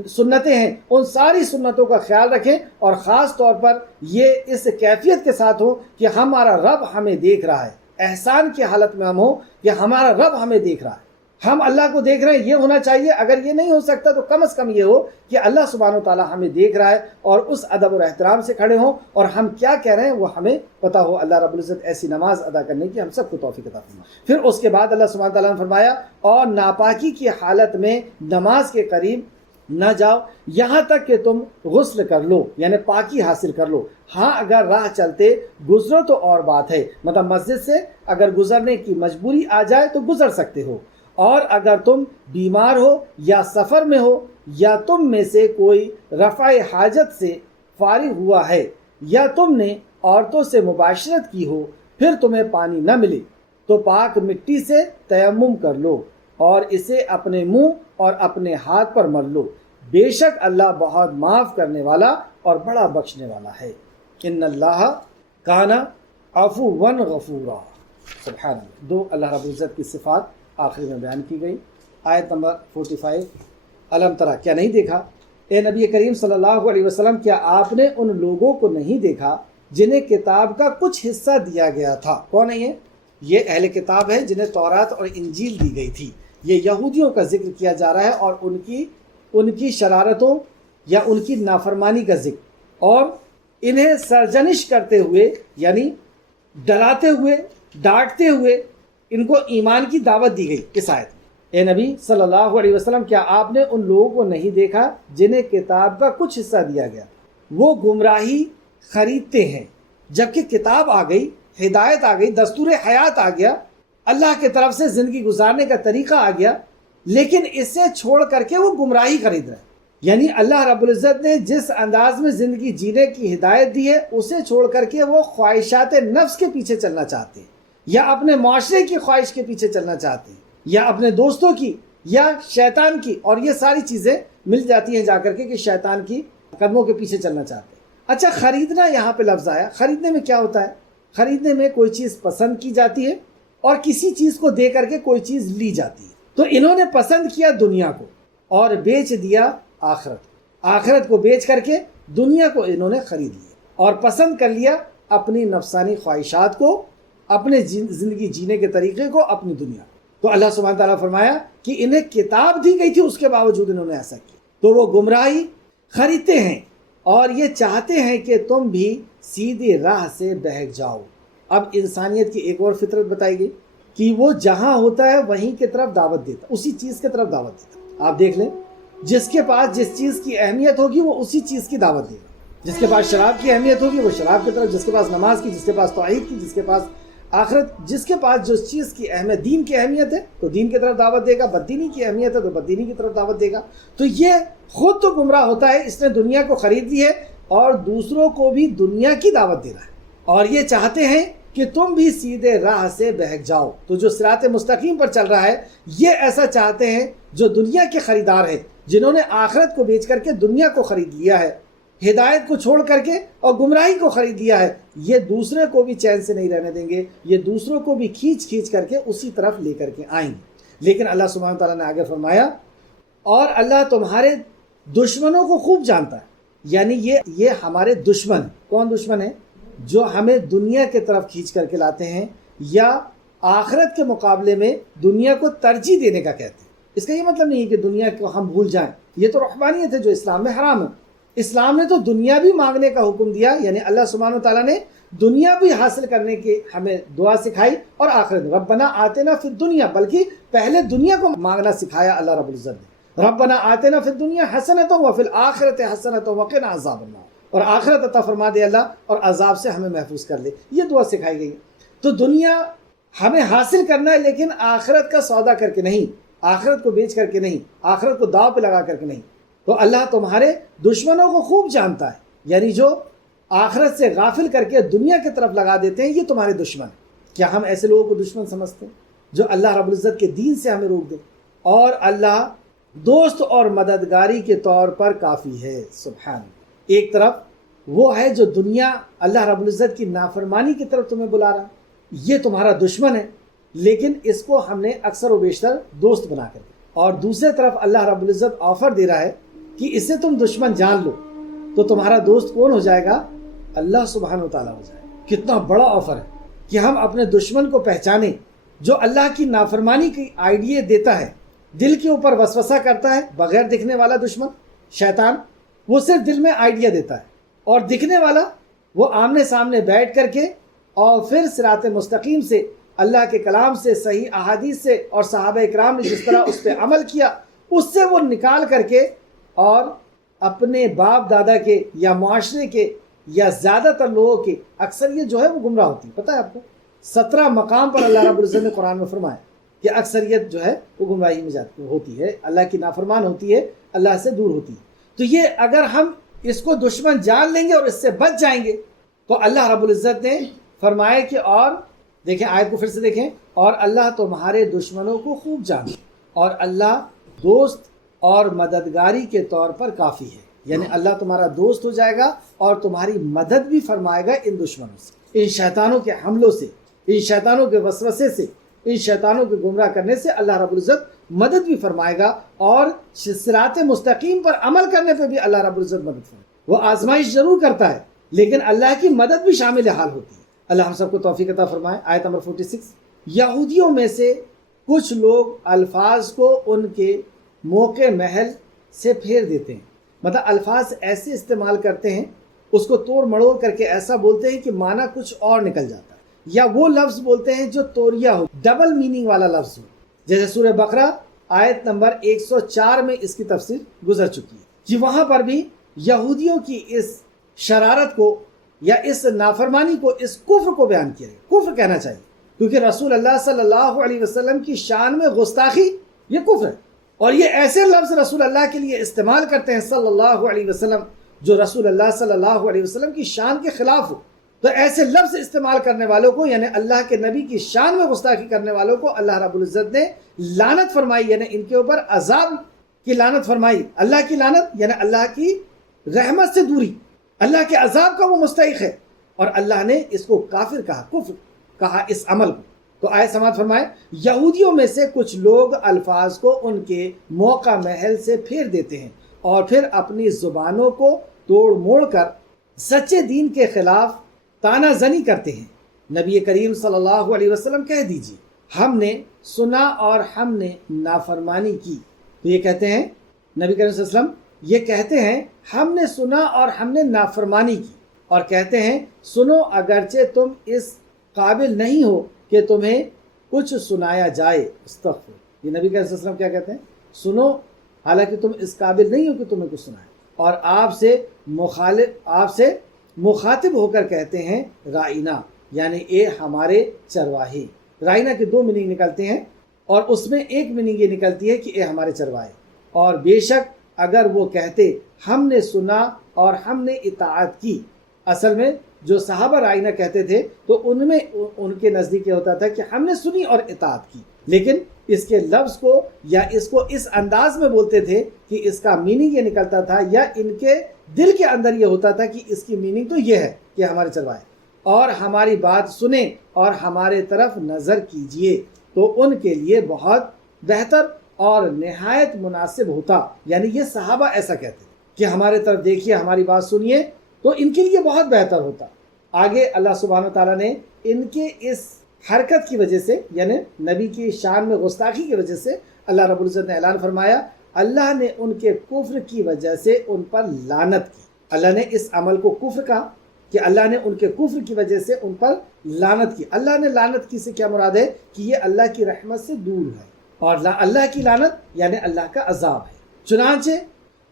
سنتیں ہیں ان ساری سنتوں کا خیال رکھیں، اور خاص طور پر یہ اس کیفیت کے ساتھ ہو کہ ہمارا رب ہمیں دیکھ رہا ہے، احسان کی حالت میں ہم ہوں کہ ہمارا رب ہمیں دیکھ رہا ہے، ہم اللہ کو دیکھ رہے ہیں، یہ ہونا چاہیے۔ اگر یہ نہیں ہو سکتا تو کم از کم یہ ہو کہ اللہ سبحانہ و تعالیٰ ہمیں دیکھ رہا ہے، اور اس ادب اور احترام سے کھڑے ہوں، اور ہم کیا کہہ رہے ہیں وہ ہمیں پتہ ہو۔ اللہ رب العزت ایسی نماز ادا کرنے کی ہم سب کو توفیق عطا فرمائے۔ پھر اس کے بعد اللہ سبحانہ و تعالیٰ نے فرمایا اور ناپاکی کی حالت میں نماز کے قریب نہ جاؤ یہاں تک کہ تم غسل کر لو، یعنی پاکی حاصل کر لو۔ ہاں اگر راہ چلتے گزرو تو اور بات ہے، مطلب مسجد سے اگر گزرنے کی مجبوری آ جائے تو گزر سکتے ہو، اور اگر تم بیمار ہو یا سفر میں ہو، یا تم میں سے کوئی رفع حاجت سے فارغ ہوا ہے، یا تم نے عورتوں سے مباشرت کی ہو، پھر تمہیں پانی نہ ملے تو پاک مٹی سے تیمم کر لو اور اسے اپنے منہ اور اپنے ہاتھ پر مل لو، بے شک اللہ بہت معاف کرنے والا اور بڑا بخشنے والا ہے۔ ان اللہ کان عفوا غفورا۔ سبحان اللہ. 2 اللہ رب العزت کی صفات آخر میں بیان کی گئی. آیت نمبر 45 الم ترا کیا نہیں دیکھا اے نبی کریم صلی اللہ علیہ وسلم کیا آپ نے ان لوگوں کو نہیں دیکھا جنہیں کتاب کا کچھ حصہ دیا گیا تھا. کون ہے یہ اہل کتاب ہے جنہیں تورات اور انجیل دی گئی تھی. یہ یہودیوں کا ذکر کیا جا رہا ہے اور ان کی شرارتوں یا ان کی نافرمانی کا ذکر اور انہیں سرزنش کرتے ہوئے یعنی ڈراتے ہوئے ڈانٹتے ہوئے ان کو ایمان کی دعوت دی گئی اس آیت میں. اے نبی صلی اللہ علیہ وسلم کیا آپ نے ان لوگوں کو نہیں دیکھا جنہیں کتاب کا کچھ حصہ دیا گیا؟ وہ گمراہی خریدتے ہیں جبکہ کتاب آ گئی، ہدایت آ گئی، دستور حیات آ گیا، اللہ کی طرف سے زندگی گزارنے کا طریقہ آ گیا، لیکن اسے چھوڑ کر کے وہ گمراہی خرید رہے ہیں. یعنی اللہ رب العزت نے جس انداز میں زندگی جینے کی ہدایت دی ہے اسے چھوڑ کر کے وہ خواہشات نفس کے پیچھے چلنا چاہتے ہیں، یا اپنے معاشرے کی خواہش کے پیچھے چلنا چاہتے ہیں، یا اپنے دوستوں کی یا شیطان کی، اور یہ ساری چیزیں مل جاتی ہیں جا کر کے کہ شیطان کی قدموں کے پیچھے چلنا چاہتے ہیں. اچھا، خریدنا یہاں پہ لفظ آیا. خریدنے میں کیا ہوتا ہے؟ خریدنے میں کوئی چیز پسند کی جاتی ہے اور کسی چیز کو دے کر کے کوئی چیز لی جاتی ہے. تو انہوں نے پسند کیا دنیا کو اور بیچ دیا آخرت کو بیچ کر کے دنیا کو انہوں نے خرید لیا اور پسند کر لیا اپنی نفسانی خواہشات کو، اپنے زندگی جینے کے طریقے کو، اپنی دنیا. تو اللہ سبحانہ تعالیٰ فرمایا کہ انہیں کتاب دی گئی تھی، اس کے باوجود انہوں نے ایسا کیا. تو وہ گمراہی خریدتے ہیں اور یہ چاہتے ہیں کہ تم بھی سیدھی راہ سے بہک جاؤ. اب انسانیت کی ایک اور فطرت بتائی گئی کہ وہ جہاں ہوتا ہے وہیں کی طرف دعوت دیتا، اسی چیز کی طرف دعوت دیتا. آپ دیکھ لیں، جس کے پاس جس چیز کی اہمیت ہوگی وہ اسی چیز کی دعوت دے گا. جس کے پاس شراب کی اہمیت ہوگی وہ شراب کی طرف، جس کے پاس نماز کی، جس کے پاس توحید کی، جس کے پاس آخرت، جس کے پاس جو چیز کی اہمیت دین کی اہمیت ہے تو دین کی طرف دعوت دے گا، بددینی کی اہمیت ہے تو بددینی کی طرف دعوت دے گا. تو یہ خود تو گمراہ ہوتا ہے، اس نے دنیا کو خرید لی ہے اور دوسروں کو بھی دنیا کی دعوت دے رہا ہے، اور یہ چاہتے ہیں کہ تم بھی سیدھے راہ سے بہک جاؤ. تو جو صراط مستقیم پر چل رہا ہے یہ ایسا چاہتے ہیں جو دنیا کے خریدار ہیں، جنہوں نے آخرت کو بیچ کر کے دنیا کو خرید لیا ہے، ہدایت کو چھوڑ کر کے اور گمراہی کو خرید لیا ہے. یہ دوسرے کو بھی چین سے نہیں رہنے دیں گے، یہ دوسروں کو بھی کھینچ کر کے اسی طرف لے کر کے آئیں گے. لیکن اللہ سبحانہ تعالیٰ نے آگے فرمایا اور اللہ تمہارے دشمنوں کو خوب جانتا ہے. یعنی یہ ہمارے دشمن. کون دشمن ہے؟ جو ہمیں دنیا کے طرف کھینچ کر کے لاتے ہیں یا آخرت کے مقابلے میں دنیا کو ترجیح دینے کا کہتے ہیں. اس کا یہ مطلب نہیں ہے کہ دنیا کو ہم بھول جائیں، یہ تو رحمانیت ہے جو اسلام میں حرام ہے. اسلام نے تو دنیا بھی مانگنے کا حکم دیا، یعنی اللہ سبحانہ و تعالیٰ نے دنیا بھی حاصل کرنے کی ہمیں دعا سکھائی اور آخرت میں ربنا آتنا فی الدنیا، بلکہ پہلے دنیا کو مانگنا سکھایا اللہ رب العزت نے. ربنا آتنا فی الدنیا حسنۃ وفی الآخرۃ حسنۃ وقنا عذاب النار، اور آخرت عطا فرما دے اللہ اور عذاب سے ہمیں محفوظ کر لے. یہ دعا سکھائی گئی. تو دنیا ہمیں حاصل کرنا ہے لیکن آخرت کا سودا کر کے نہیں، آخرت کو بیچ کر کے نہیں، آخرت کو داؤ پہ لگا کر کے نہیں. تو اللہ تمہارے دشمنوں کو خوب جانتا ہے، یعنی جو آخرت سے غافل کر کے دنیا کی طرف لگا دیتے ہیں یہ تمہارے دشمن. کیا ہم ایسے لوگوں کو دشمن سمجھتے ہیں جو اللہ رب العزت کے دین سے ہمیں روک دے؟ اور اللہ دوست اور مددگاری کے طور پر کافی ہے. سبحان. ایک طرف وہ ہے جو دنیا اللہ رب العزت کی نافرمانی کی طرف تمہیں بلا رہا، یہ تمہارا دشمن ہے، لیکن اس کو ہم نے اکثر و بیشتر دوست بنا کر دیا. اور دوسرے طرف اللہ رب العزت آفر دے رہا ہے کہ اسے تم دشمن جان لو تو تمہارا دوست کون ہو جائے گا؟ اللہ سبحانہ و تعالیٰ ہو جائے گا. کتنا بڑا آفر ہے کہ ہم اپنے دشمن کو پہچانیں جو اللہ کی نافرمانی کی آئیڈیا دیتا ہے، دل کے اوپر وسوسہ کرتا ہے. بغیر دکھنے والا دشمن شیطان، وہ صرف دل میں آئیڈیا دیتا ہے، اور دکھنے والا وہ آمنے سامنے بیٹھ کر کے اور پھر صراط مستقیم سے، اللہ کے کلام سے، صحیح احادیث سے اور صحابہ اکرام نے جس طرح اس پہ عمل کیا اس سے وہ نکال کر کے اور اپنے باپ دادا کے یا معاشرے کے یا زیادہ تر لوگوں کے، اکثریت جو ہے وہ گمراہ ہوتی ہے. پتہ ہے آپ کو 17 مقام پر اللہ رب العزت نے قرآن میں فرمایا کہ اکثریت جو ہے وہ گمراہی میں جاتی ہوتی ہے، اللہ کی نافرمان ہوتی ہے، اللہ سے دور ہوتی ہے. تو یہ اگر ہم اس کو دشمن جان لیں گے اور اس سے بچ جائیں گے تو اللہ رب العزت نے فرمایا کہ اور دیکھیں آیت کو پھر سے دیکھیں، اور اللہ تمہارے دشمنوں کو خوب جانے، اور اللہ دوست اور مددگاری کے طور پر کافی ہے. یعنی اللہ تمہارا دوست ہو جائے گا اور تمہاری مدد بھی فرمائے گا ان دشمنوں سے، ان شیطانوں کے حملوں سے، ان شیطانوں کے وسوسے سے، ان شیطانوں کے گمراہ کرنے سے اللہ رب العزت مدد بھی فرمائے گا، اور صراط مستقیم پر عمل کرنے پہ بھی اللہ رب العزت مدد فرمائے گا۔ وہ آزمائش ضرور کرتا ہے لیکن اللہ کی مدد بھی شامل حال ہوتی ہے۔ اللہ ہم سب کو توفیق عطا فرمائے۔ آیت نمبر 46، یہودیوں میں سے کچھ لوگ الفاظ کو ان کے موقع محل سے پھیر دیتے ہیں، مطلب الفاظ ایسے استعمال کرتے ہیں، اس کو توڑ مڑوڑ کر کے ایسا بولتے ہیں کہ معنی کچھ اور نکل جاتا ہے، یا وہ لفظ بولتے ہیں جو توریہ ہو، ڈبل میننگ والا لفظ ہو، جیسے سورہ بقرہ آیت نمبر 104 میں اس کی تفسیر گزر چکی ہے کہ وہاں پر بھی یہودیوں کی اس شرارت کو یا اس نافرمانی کو، اس کفر کو بیان کیا ہے۔ کفر کہنا چاہیے کیونکہ رسول اللہ صلی اللہ علیہ وسلم کی شان میں گستاخی یہ کفر ہے، اور یہ ایسے لفظ رسول اللہ کے لیے استعمال کرتے ہیں صلی اللہ علیہ وسلم جو رسول اللہ صلی اللہ علیہ وسلم کی شان کے خلاف ہو۔ تو ایسے لفظ استعمال کرنے والوں کو، یعنی اللہ کے نبی کی شان میں گستاخی کرنے والوں کو اللہ رب العزت نے لعنت فرمائی، یعنی ان کے اوپر عذاب کی لعنت فرمائی۔ اللہ کی لعنت یعنی اللہ کی رحمت سے دوری، اللہ کے عذاب کا وہ مستحق ہے، اور اللہ نے اس کو کافر کہا، کفر کہا اس عمل کو۔ تو آیت سماعت فرمائے، یہودیوں میں سے کچھ لوگ الفاظ کو ان کے موقع محل سے پھیر دیتے ہیں اور پھر اپنی زبانوں کو توڑ موڑ کر سچے دین کے خلاف تانا زنی کرتے ہیں۔ نبی کریم صلی اللہ علیہ وسلم کہہ دیجیے، ہم نے سنا اور ہم نے نافرمانی کی۔ تو یہ کہتے ہیں، نبی کریم صلی اللہ علیہ وسلم یہ کہتے ہیں ہم نے سنا اور ہم نے نافرمانی کی، اور کہتے ہیں سنو اگرچہ تم اس قابل نہیں ہو کہ تمہیں کچھ سنایا جائے۔ استغفر، یہ نبی کریم صلی اللہ علیہ وسلم کیا کہتے ہیں؟ سنو حالانکہ تم اس قابل نہیں ہو کہ تمہیں کچھ سنائے، اور آپ سے مخاطب ہو کر کہتے ہیں رائنا، یعنی اے ہمارے چرواہے۔ رائنا کے دو میننگ نکلتے ہیں، اور اس میں ایک میننگ یہ نکلتی ہے کہ اے ہمارے چرواہے، اور بے شک اگر وہ کہتے ہم نے سنا اور ہم نے اطاعت کی۔ اصل میں جو صحابہ رائنا کہتے تھے تو ان میں ان کے نزدیک یہ ہوتا تھا کہ ہم نے سنی اور اطاعت کی، لیکن اس کے لفظ کو یا اس کو اس انداز میں بولتے تھے کہ اس کا میننگ یہ نکلتا تھا، یا ان کے دل کے اندر یہ ہوتا تھا کہ اس کی میننگ تو یہ ہے کہ ہمارے چرواہے اور ہماری بات سنیں اور ہمارے طرف نظر کیجئے، تو ان کے لیے بہت بہتر اور نہایت مناسب ہوتا۔ یعنی یہ صحابہ ایسا کہتے کہ ہمارے طرف دیکھیے، ہماری بات سنیے، تو ان کے لیے بہت بہتر ہوتا۔ آگے اللہ سبحانہ و تعالیٰ نے ان کے اس حرکت کی وجہ سے، یعنی نبی کی شان میں گستاخی کی وجہ سے، اللہ رب العزت نے اعلان فرمایا اللہ نے ان کے کفر کی وجہ سے ان پر لعنت کی۔ اللہ نے اس عمل کو کفر کہا کہ اللہ نے ان کے کفر کی وجہ سے ان پر لعنت کی۔ اللہ نے لعنت کی سے کیا مراد ہے کہ یہ اللہ کی رحمت سے دور ہے، اور اللہ کی لعنت یعنی اللہ کا عذاب ہے۔ چنانچہ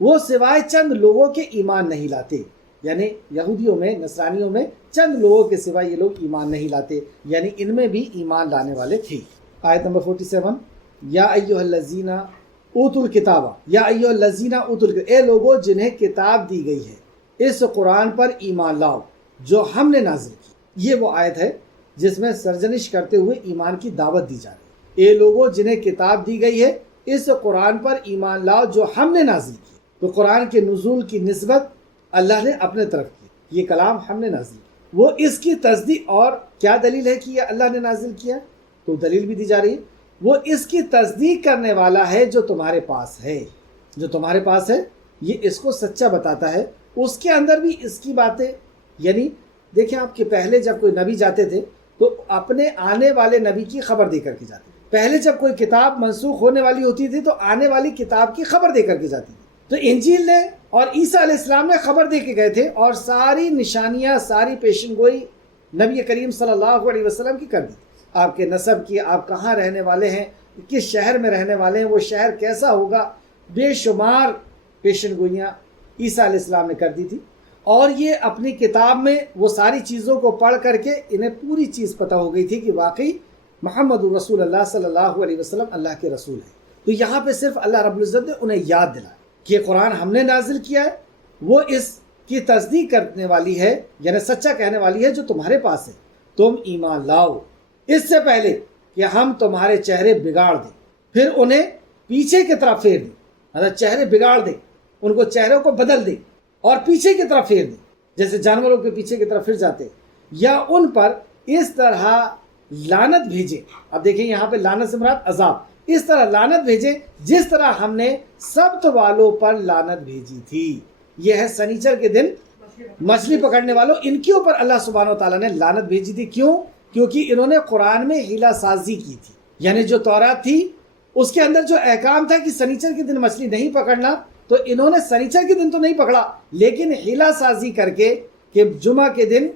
وہ سوائے چند لوگوں کے ایمان نہیں لاتے، یعنی یہودیوں میں، نصرانیوں میں چند لوگوں کے سوا یہ لوگ ایمان نہیں لاتے، یعنی ان میں بھی ایمان لانے والے تھے۔ آیت نمبر 47، یا ایھا الذین اوتوا الکتاب، یا ایھا الذین اوتوا الکتاب، اے لوگوں جنہیں کتاب دی گئی ہے، اس قرآن پر ایمان لاؤ جو ہم نے نازل کی۔ یہ وہ آیت ہے جس میں سرزنش کرتے ہوئے ایمان کی دعوت دی جا رہی ہے۔ اے لوگوں جنہیں کتاب دی گئی ہے، اس قرآن پر ایمان لاؤ جو ہم نے نازل کی۔ تو قرآن کے نزول کی نسبت اللہ نے اپنے طرف کی، یہ کلام ہم نے نازل کیا۔ وہ اس کی تصدیق، اور کیا دلیل ہے کہ یہ اللہ نے نازل کیا؟ تو دلیل بھی دی جا رہی ہے، وہ اس کی تصدیق کرنے والا ہے جو تمہارے پاس ہے۔ جو تمہارے پاس ہے یہ اس کو سچا بتاتا ہے، اس کے اندر بھی اس کی باتیں، یعنی دیکھیں آپ کہ پہلے جب کوئی نبی جاتے تھے تو اپنے آنے والے نبی کی خبر دے کر کے جاتے تھے۔ پہلے جب کوئی کتاب منسوخ ہونے والی ہوتی تھی تو آنے والی کتاب کی خبر دے کر کے جاتی تھی۔ تو انجیل نے اور عیسیٰ علیہ السلام نے خبر دے کے گئے تھے، اور ساری نشانیاں، ساری پیشن گوئی نبی کریم صلی اللہ علیہ وسلم کی کر دی۔ آپ کے نسب کی، آپ کہاں رہنے والے ہیں، کس شہر میں رہنے والے ہیں، وہ شہر کیسا ہوگا، بے شمار پیشن گوئیاں عیسیٰ علیہ السلام نے کر دی تھی۔ اور یہ اپنی کتاب میں وہ ساری چیزوں کو پڑھ کر کے انہیں پوری چیز پتہ ہو گئی تھی کہ واقعی محمد رسول اللہ صلی اللہ علیہ وسلم اللہ کے رسول ہیں۔ تو یہاں پہ صرف اللہ رب العزت نے انہیں یاد دلایا کہ یہ قرآن ہم نے نازل کیا ہے، وہ اس کی تصدیق کرنے والی ہے، یعنی سچا کہنے والی ہے جو تمہارے پاس ہے، تم ایمان لاؤ، اس سے پہلے کہ ہم تمہارے چہرے بگاڑ دیں، پھر انہیں پیچھے کی طرف پھیر دیں۔ مطلب چہرے بگاڑ دیں، ان کو چہروں کو بدل دیں اور پیچھے کی طرف پھیر دیں، جیسے جانوروں کے پیچھے کی طرف پھر جاتے، یا ان پر اس طرح لعنت بھیجے. اب دیکھیں یہاں پہ لعنت سے مراد عذاب. اس طرح لعنت بھیجے جس طرح ہم نے سبت والوں پر لعنت بھیجی تھی. یہ ہے سنیچر کے دن مچھلی پکڑنے والوں، ان کے اوپر اللہ سبحانہ و تعالیٰ نے لعنت بھیجی تھی. کیوں؟ کیونکہ انہوں نے قرآن میں ہیلا سازی کی تھی. یعنی جو تورات تھی اس کے اندر جو احکام تھا کہ سنیچر کے دن مچھلی نہیں پکڑنا، تو انہوں نے سنیچر کے دن تو نہیں پکڑا، لیکن ہیلا سازی کر کے کہ جمعہ کے دن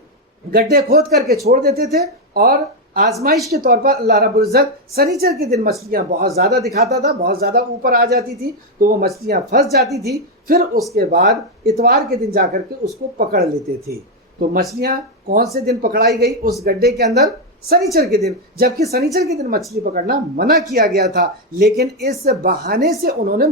گڈھے کھود کر کے چھوڑ دیتے تھے، اور آزمائش کے طور پر اللہ رب العزت سنیچر کے دن مچھلیاں بہت زیادہ دکھاتا تھا، بہت زیادہ اوپر آ جاتی تھی، تو وہ مچھلیاں پھنس جاتی تھی. پھر اس کے بعد اتوار کے دن جا کر کے اس کو پکڑ لیتے تھے. تو مچھلیاں کون سے دن پکڑائی گئی اس گڈھے کے اندر؟ سنیچر کے دن. جبکہ سنیچر کے دن مچھلی پکڑنا منع کیا گیا تھا، لیکن اس بہانے سے انہوں نے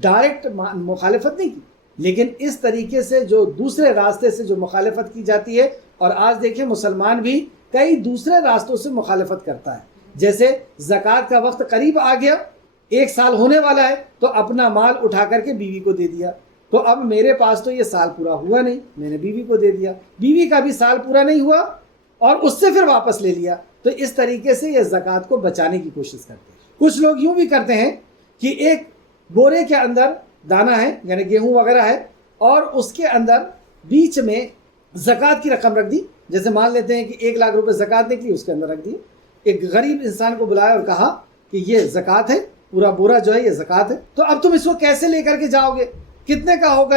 ڈائریکٹ مخالفت نہیں کی، لیکن اس طریقے سے جو دوسرے راستے سے جو مخالفت کی جاتی ہے. اور آج دیکھیں مسلمان بھی کئی دوسرے راستوں سے مخالفت کرتا ہے. جیسے زکوٰۃ کا وقت قریب آ گیا، 1 سال ہونے والا ہے، تو اپنا مال اٹھا کر کے بیوی کو دے دیا. تو اب میرے پاس تو یہ سال پورا ہوا نہیں، میں نے بیوی کو دے دیا، بیوی کا بھی سال پورا نہیں ہوا اور اس سے پھر واپس لے لیا. تو اس طریقے سے یہ زکوٰۃ کو بچانے کی کوشش کرتے ہیں. کچھ لوگ یوں بھی کرتے ہیں کہ ایک بورے کے اندر دانہ ہے، یعنی گیہوں وغیرہ ہے، اور اس کے اندر بیچ میں زکوٰۃ کی رقم رکھ دی. جیسے مان لیتے ہیں کہ 1 لاکھ روپے زکوٰۃ نکلی، اس کے اندر رکھ دی. ایک غریب انسان کو بلایا اور کہا کہ یہ زکوٰۃ ہے، پورا بورا جو ہے یہ زکوٰۃ ہے. تو اب تم اس کو کیسے لے کر کے جاؤ گے؟ کتنے کا ہوگا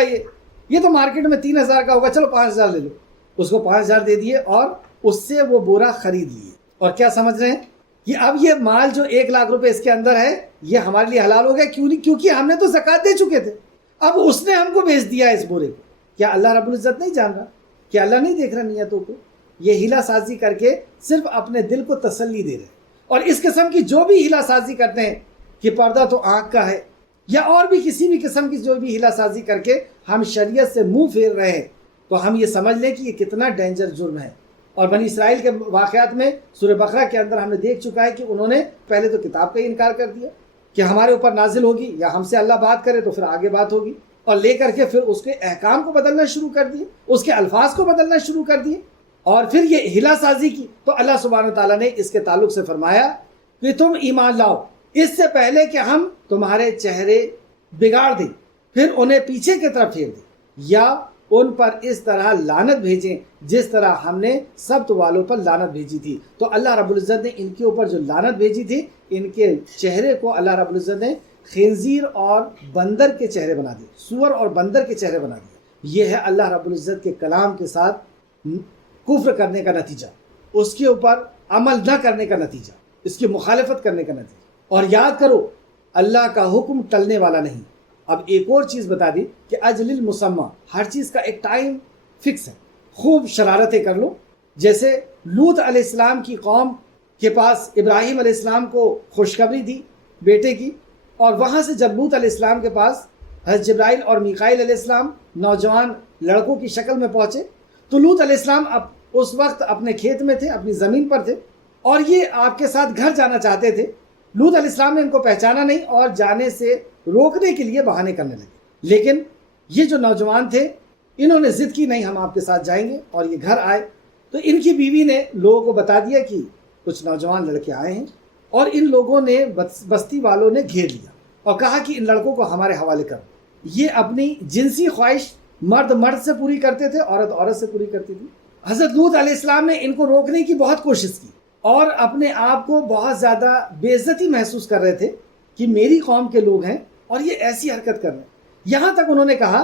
یہ تو مارکیٹ میں 3000 کا ہوگا، چلو 5000 لے لو. اس کو 5000 دے دیے اور اس سے وہ بورا خرید لیے. اور کیا سمجھ رہے ہیں کہ اب یہ مال جو 1 لاکھ روپے اس کے اندر ہے یہ ہمارے لیے حلال ہو گیا. کیوں نہیں؟ کیونکہ ہم نے تو زکوٰۃ دے چکے تھے. اب اس نے ہم کو بیچ دیا اس بورے کو. کیا اللہ رب العزت نہیں جان رہا؟ کیا اللہ نہیں دیکھ رہا نیتوں کو؟ یہ ہیلا سازی کر کے صرف اپنے دل کو تسلی دے رہے ہیں. اور اس قسم کی جو بھی ہیلا سازی کرتے ہیں کہ پردہ تو آنکھ کا ہے، یا اور بھی کسی بھی قسم کی جو بھی ہیلا سازی کر کے ہم شریعت سے منہ پھیر رہے ہیں، تو ہم یہ سمجھ لیں کہ یہ کتنا ڈینجر جرم ہے. اور بنی اسرائیل کے واقعات میں سورہ بقرہ کے اندر ہم نے دیکھ چکا ہے کہ انہوں نے پہلے تو کتاب کا ہی انکار کر دیا کہ ہمارے اوپر نازل ہوگی یا ہم سے اللہ بات کرے تو پھر آگے بات ہوگی، اور لے کر کے پھر اس کے احکام کو بدلنا شروع کر دیے، اس کے الفاظ کو بدلنا شروع کر دیے، اور پھر یہ ہیلا سازی کی. تو اللہ سبحانہ تعالیٰ نے اس کے تعلق سے فرمایا کہ تم ایمان لاؤ اس سے پہلے کہ ہم تمہارے چہرے بگاڑ دیں، پھر انہیں پیچھے کی طرف پھیر دیں، یا ان پر اس طرح لعنت بھیجیں جس طرح ہم نے سبت والوں پر لعنت بھیجی تھی. تو اللہ رب العزت نے ان کے اوپر جو لعنت بھیجی تھی، ان کے چہرے کو اللہ رب العزت نے خنزیر اور بندر کے چہرے بنا دیے، سور اور بندر کے چہرے بنا دیے. یہ ہے اللہ رب العزت کے کلام کے ساتھ کفر کرنے کا نتیجہ، اس کے اوپر عمل نہ کرنے کا نتیجہ، اس کی مخالفت کرنے کا نتیجہ. اور یاد کرو اللہ کا حکم ٹلنے والا نہیں. اب ایک اور چیز بتا دی کہ اجل المسمى، ہر چیز کا ایک ٹائم فکس ہے. خوب شرارتیں کر لو. جیسے لوط علیہ السلام کی قوم کے پاس ابراہیم علیہ السلام کو خوشخبری دی بیٹے کی، اور وہاں سے جب لوط علیہ السلام کے پاس حضرت جبرائیل اور میکائیل علیہ السلام نوجوان لڑکوں کی شکل میں پہنچے، تو لوط علیہ السلام اس وقت اپنے کھیت میں تھے، اپنی زمین پر تھے، اور یہ آپ کے ساتھ گھر جانا چاہتے تھے. لوط علیہ السلام نے ان کو پہچانا نہیں اور جانے سے روکنے کے لیے بہانے کرنے لگے. لیکن یہ جو نوجوان تھے انہوں نے ضد کی، نہیں ہم آپ کے ساتھ جائیں گے. اور یہ گھر آئے تو ان کی بیوی نے لوگوں کو بتا دیا کہ کچھ نوجوان لڑکے آئے ہیں، اور ان لوگوں نے بستی والوں نے گھیر لیا اور کہا کہ ان لڑکوں کو ہمارے حوالے کرو. یہ اپنی جنسی خواہش مرد مرد سے پوری کرتے تھے، عورت عورت سے پوری کرتی تھی. حضرت لوط علیہ السلام نے ان کو روکنے کی بہت کوشش کی اور اپنے آپ کو بہت زیادہ بے عزتی محسوس کر رہے تھے کہ میری قوم کے لوگ ہیں اور یہ ایسی حرکت کر رہے ہیں. یہاں تک انہوں نے کہا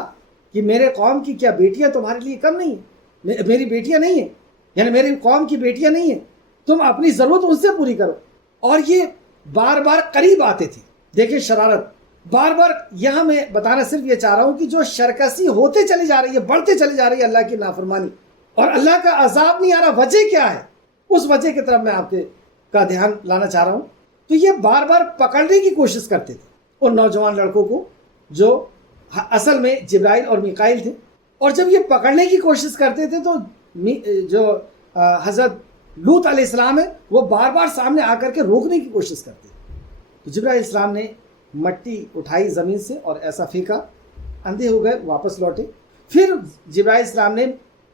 کہ میرے قوم کی کیا بیٹیاں تمہارے لیے کم نہیں ہیں؟ میری بیٹیاں نہیں ہیں، یعنی میری قوم کی بیٹیاں نہیں ہیں، تم اپنی ضرورت ان سے پوری کرو. اور یہ بار بار قریب آتے تھے. دیکھیں شرارت بار بار. یہاں میں بتانا صرف یہ چاہ رہا ہوں کہ جو شرکسی ہوتے چلی جا رہی ہے، بڑھتے چلی جا رہی ہے اللہ کی نافرمانی، اور اللہ کا عذاب نہیں آ رہا، وجہ کیا ہے؟ اس وجہ کی طرف میں آپ کا دھیان لانا چاہ رہا ہوں. تو یہ بار بار پکڑنے کی کوشش کرتے تھے ان نوجوان لڑکوں کو جو اصل میں جبرائیل اور میکائیل تھے. اور جب یہ پکڑنے کی کوشش کرتے تھے تو جو حضرت لوط علیہ السلام ہے وہ بار بار سامنے آ کر کے روکنے کی کوشش کرتے. تو جبرائیل علیہ السلام نے مٹی اٹھائی زمین سے اور ایسا پھینکا، اندھے ہو گئے، واپس لوٹے. پھر جبرائیل علیہ السلام نے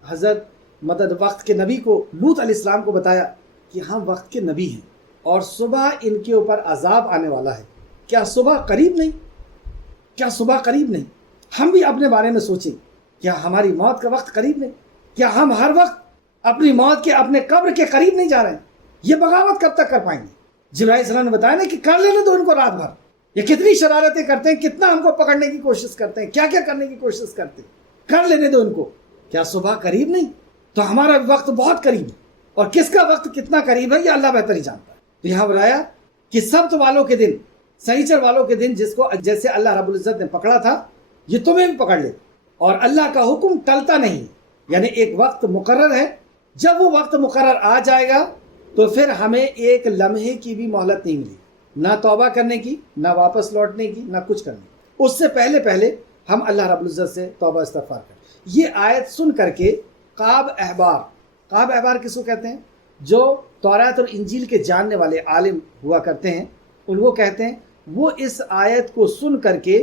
حضرت مدد وقت کے نبی کو لوط علیہ السلام کو بتایا کہ ہم وقت کے نبی ہیں اور صبح ان کے اوپر عذاب آنے والا ہے، کیا صبح قریب نہیں؟ کیا صبح قریب نہیں؟ ہم بھی اپنے بارے میں سوچیں، کیا ہماری موت کا وقت قریب نہیں؟ کیا ہم ہر وقت اپنی موت کے اپنے قبر کے قریب نہیں جا رہے ہیں؟ یہ بغاوت کب تک کر پائیں گے؟ جبرائیل علیہ السلام نے بتایا نا کہ کر لینے دو ان کو رات بھر. یہ کتنی شرارتیں کرتے ہیں، کتنا ہم کو پکڑنے کی کوشش کرتے ہیں، کیا کیا کرنے کی کوشش کرتے ہیں. کر لینے دو ان کو. کیا صبح قریب نہیں؟ تو ہمارا وقت بہت قریب ہے، اور کس کا وقت کتنا قریب ہے یہ اللہ بہتر ہی جانتا ہے. تو یہاں بتایا کہ سبت والوں کے دن، سنیچر والوں کے دن جس کو جیسے اللہ رب العزت نے پکڑا تھا یہ تمہیں بھی پکڑ لے. اور اللہ کا حکم ٹلتا نہیں، یعنی ایک وقت مقرر ہے. جب وہ وقت مقرر آ جائے گا تو پھر ہمیں ایک لمحے کی بھی مہلت نہیں ملی، نہ توبہ کرنے کی، نہ واپس لوٹنے کی، نہ کچھ کرنے کی. اس سے پہلے ہم اللہ رب العزت سے توبہ استغفار کریں. یہ آیت سن کر کے قاب احبار کس کو کہتے ہیں؟ جو تورات اور انجیل کے جاننے والے عالم ہوا کرتے ہیں، ان کو کہتے ہیں. وہ اس آیت کو سن کر کے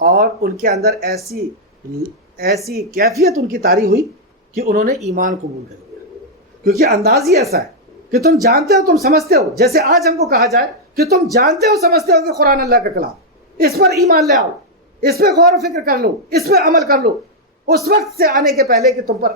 اور ان کے اندر ایسی کیفیت ان کی طاری ہوئی کہ انہوں نے ایمان قبول کر لیا. کیونکہ انداز ہی ایسا ہے کہ تم جانتے ہو، تم سمجھتے ہو. جیسے آج ہم کو کہا جائے کہ تم جانتے ہو، سمجھتے ہو کہ قرآن اللہ کا کلام، اس پر ایمان لے آؤ، اس پہ غور و فکر کر لو، اس پہ عمل کر لو. اس وقت سے آنے کے پہلے کہ تم پر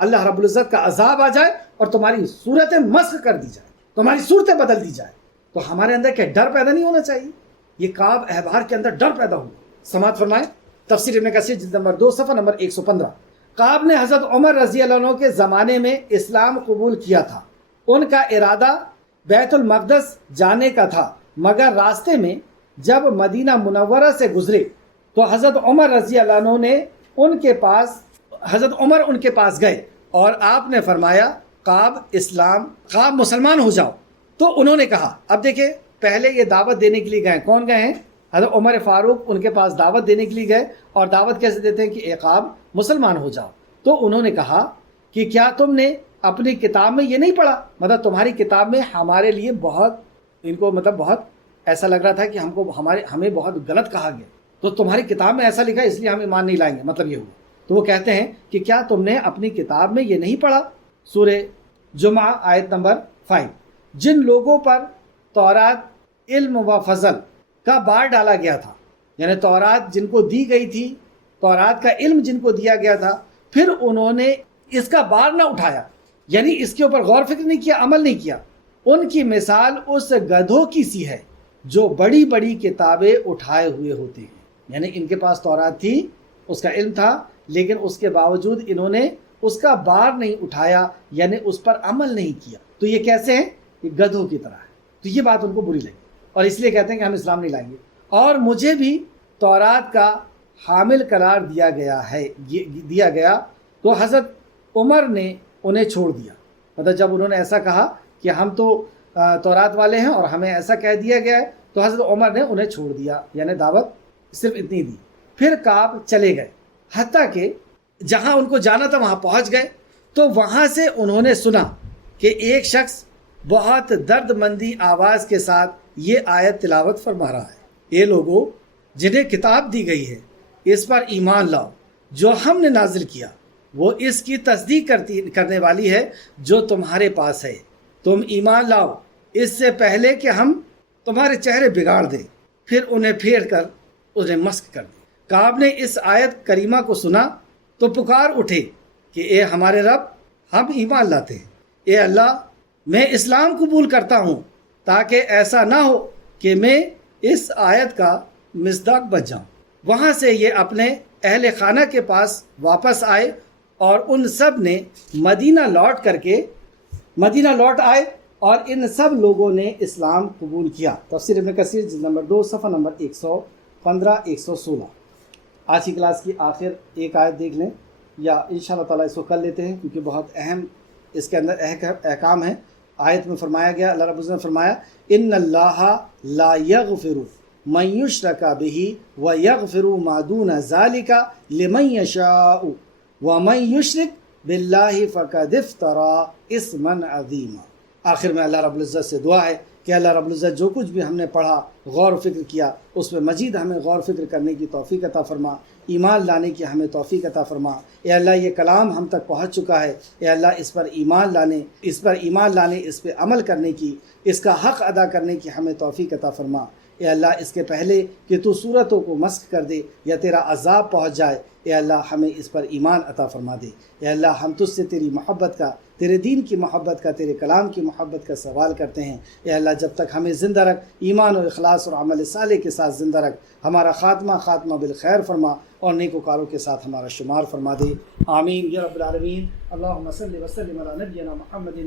اللہ رب العزت کا عذاب آ جائے اور تمہاری صورتیں مسخ کر دی جائے، تمہاری صورتیں بدل دی جائے، تو ہمارے اندر کیا ڈر پیدا نہیں ہونا چاہیے؟ یہ قاب احبار کے اندر ڈر پیدا ہوا. سماعت فرمائیں تفسیر ابن کثیر جلد نمبر 2 صفحہ نمبر 115. قاب نے حضرت عمر رضی اللہ عنہ کے زمانے میں اسلام قبول کیا تھا. ان کا ارادہ بیت المقدس جانے کا تھا، مگر راستے میں جب مدینہ منورہ سے گزرے تو حضرت عمر رضی اللہ عنہ نے حضرت عمر ان کے پاس گئے اور آپ نے فرمایا قاب مسلمان ہو جاؤ. تو انہوں نے کہا، اب دیکھیں پہلے یہ دعوت دینے کے لیے گئے، کون گئے ہیں؟ حضرت عمر فاروق ان کے پاس دعوت دینے کے لیے گئے. اور دعوت کیسے دیتے ہیں کہ اے قاب مسلمان ہو جاؤ. تو انہوں نے کہا کہ کیا تم نے اپنی کتاب میں یہ نہیں پڑھا؟ مطلب تمہاری کتاب میں ہمارے لیے بہت، ان کو مطلب بہت ایسا لگ رہا تھا کہ ہمیں بہت غلط کہا گیا، تو تمہاری کتاب میں ایسا لکھا ہے اس لیے ہم ایمان نہیں لائیں گے، مطلب یہ ہوا. تو وہ کہتے ہیں کہ کیا تم نے اپنی کتاب میں یہ نہیں پڑھا؟ سورہ جمعہ آیت نمبر 5. جن لوگوں پر تورات علم و فضل کا بار ڈالا گیا تھا، یعنی تورات جن کو دی گئی تھی، تورات کا علم جن کو دیا گیا تھا، پھر انہوں نے اس کا بار نہ اٹھایا، یعنی اس کے اوپر غور فکر نہیں کیا، عمل نہیں کیا. ان کی مثال اس گدھوں کی سی ہے جو بڑی بڑی کتابیں اٹھائے ہوئے ہوتے ہیں. یعنی ان کے پاس تورات تھی، اس کا علم تھا، لیکن اس کے باوجود انہوں نے اس کا بار نہیں اٹھایا، یعنی اس پر عمل نہیں کیا. تو یہ کیسے ہیں؟ یہ گدھوں کی طرح ہے. تو یہ بات ان کو بری لگی اور اس لیے کہتے ہیں کہ ہم اسلام نہیں لائیں گے. اور مجھے بھی تورات کا حامل قرار دیا گیا تو حضرت عمر نے انہیں چھوڑ دیا. مطلب جب انہوں نے ایسا کہا کہ ہم تو تورات والے ہیں اور ہمیں ایسا کہہ دیا گیا ہے، تو حضرت عمر نے انہیں چھوڑ دیا، یعنی دعوت صرف اتنی دی. پھر کعب چلے گئے، حتیٰ کہ جہاں ان کو جانا تھا وہاں پہنچ گئے. تو وہاں سے انہوں نے سنا کہ ایک شخص بہت درد مندی آواز کے ساتھ یہ آیت تلاوت فرما رہا ہے: اے لوگو جنہیں کتاب دی گئی ہے، اس پر ایمان لاؤ جو ہم نے نازل کیا، وہ اس کی تصدیق کرنے والی ہے جو تمہارے پاس ہے. تم ایمان لاؤ اس سے پہلے کہ ہم تمہارے چہرے بگاڑ دیں، پھر انہیں پھیر کر انہیں مسخ کر دیں. کعب نے اس آیت کریمہ کو سنا تو پکار اٹھے کہ اے ہمارے رب، ہم ایمان لاتے ہیں. اے اللہ، میں اسلام قبول کرتا ہوں، تاکہ ایسا نہ ہو کہ میں اس آیت کا مصداق بچ جاؤں. وہاں سے یہ اپنے اہل خانہ کے پاس واپس آئے اور ان سب نے مدینہ لوٹ آئے اور ان سب لوگوں نے اسلام قبول کیا. تفسیر ابن کثیر جلد نمبر 2 صفحہ نمبر 115-116. آج کی کلاس کی آخر ایک آیت دیکھ لیں، یا انشاءاللہ تعالیٰ اس کو کر لیتے ہیں کیونکہ بہت اہم اس کے اندر احکام ہے. آیت میں فرمایا گیا، اللہ رب العزت نے فرمایا: ان اللہ لا یغفر من یشرک بہ ویغفر ما دون ذلک لمن یشاء ومن یشرک باللہ فقد افتری اثما عظیما. آخر میں اللہ رب العزت سے دعا ہے کہ اللہ رب العزت جو کچھ بھی ہم نے پڑھا غور و فکر کیا اس میں مزید ہمیں غور و فکر کرنے کی توفیق عطا فرما، ایمان لانے کی ہمیں توفیق عطا فرما۔ اے اللہ یہ کلام ہم تک پہنچ چکا ہے، اے اللہ اس پر ایمان لانے اس پہ عمل کرنے کی، اس کا حق ادا کرنے کی ہمیں توفیق عطا فرما۔ اے اللہ اس کے پہلے کہ تو صورتوں کو مسخ کر دے یا تیرا عذاب پہنچ جائے، اے اللہ ہمیں اس پر ایمان عطا فرما دے۔ اے اللہ ہم تجھ سے تیری محبت کا، تیرے دین کی محبت کا، تیرے کلام کی محبت کا سوال کرتے ہیں۔ اے اللہ جب تک ہمیں زندہ رکھ، ایمان اور اخلاص اور عمل صالح کے ساتھ زندہ رکھ، ہمارا خاتمہ بالخیر فرما اور نیکوکاروں کے ساتھ ہمارا شمار فرما دے۔ آمین یا رب العالمین۔ اللہم صلی وسلم علی نبینا محمد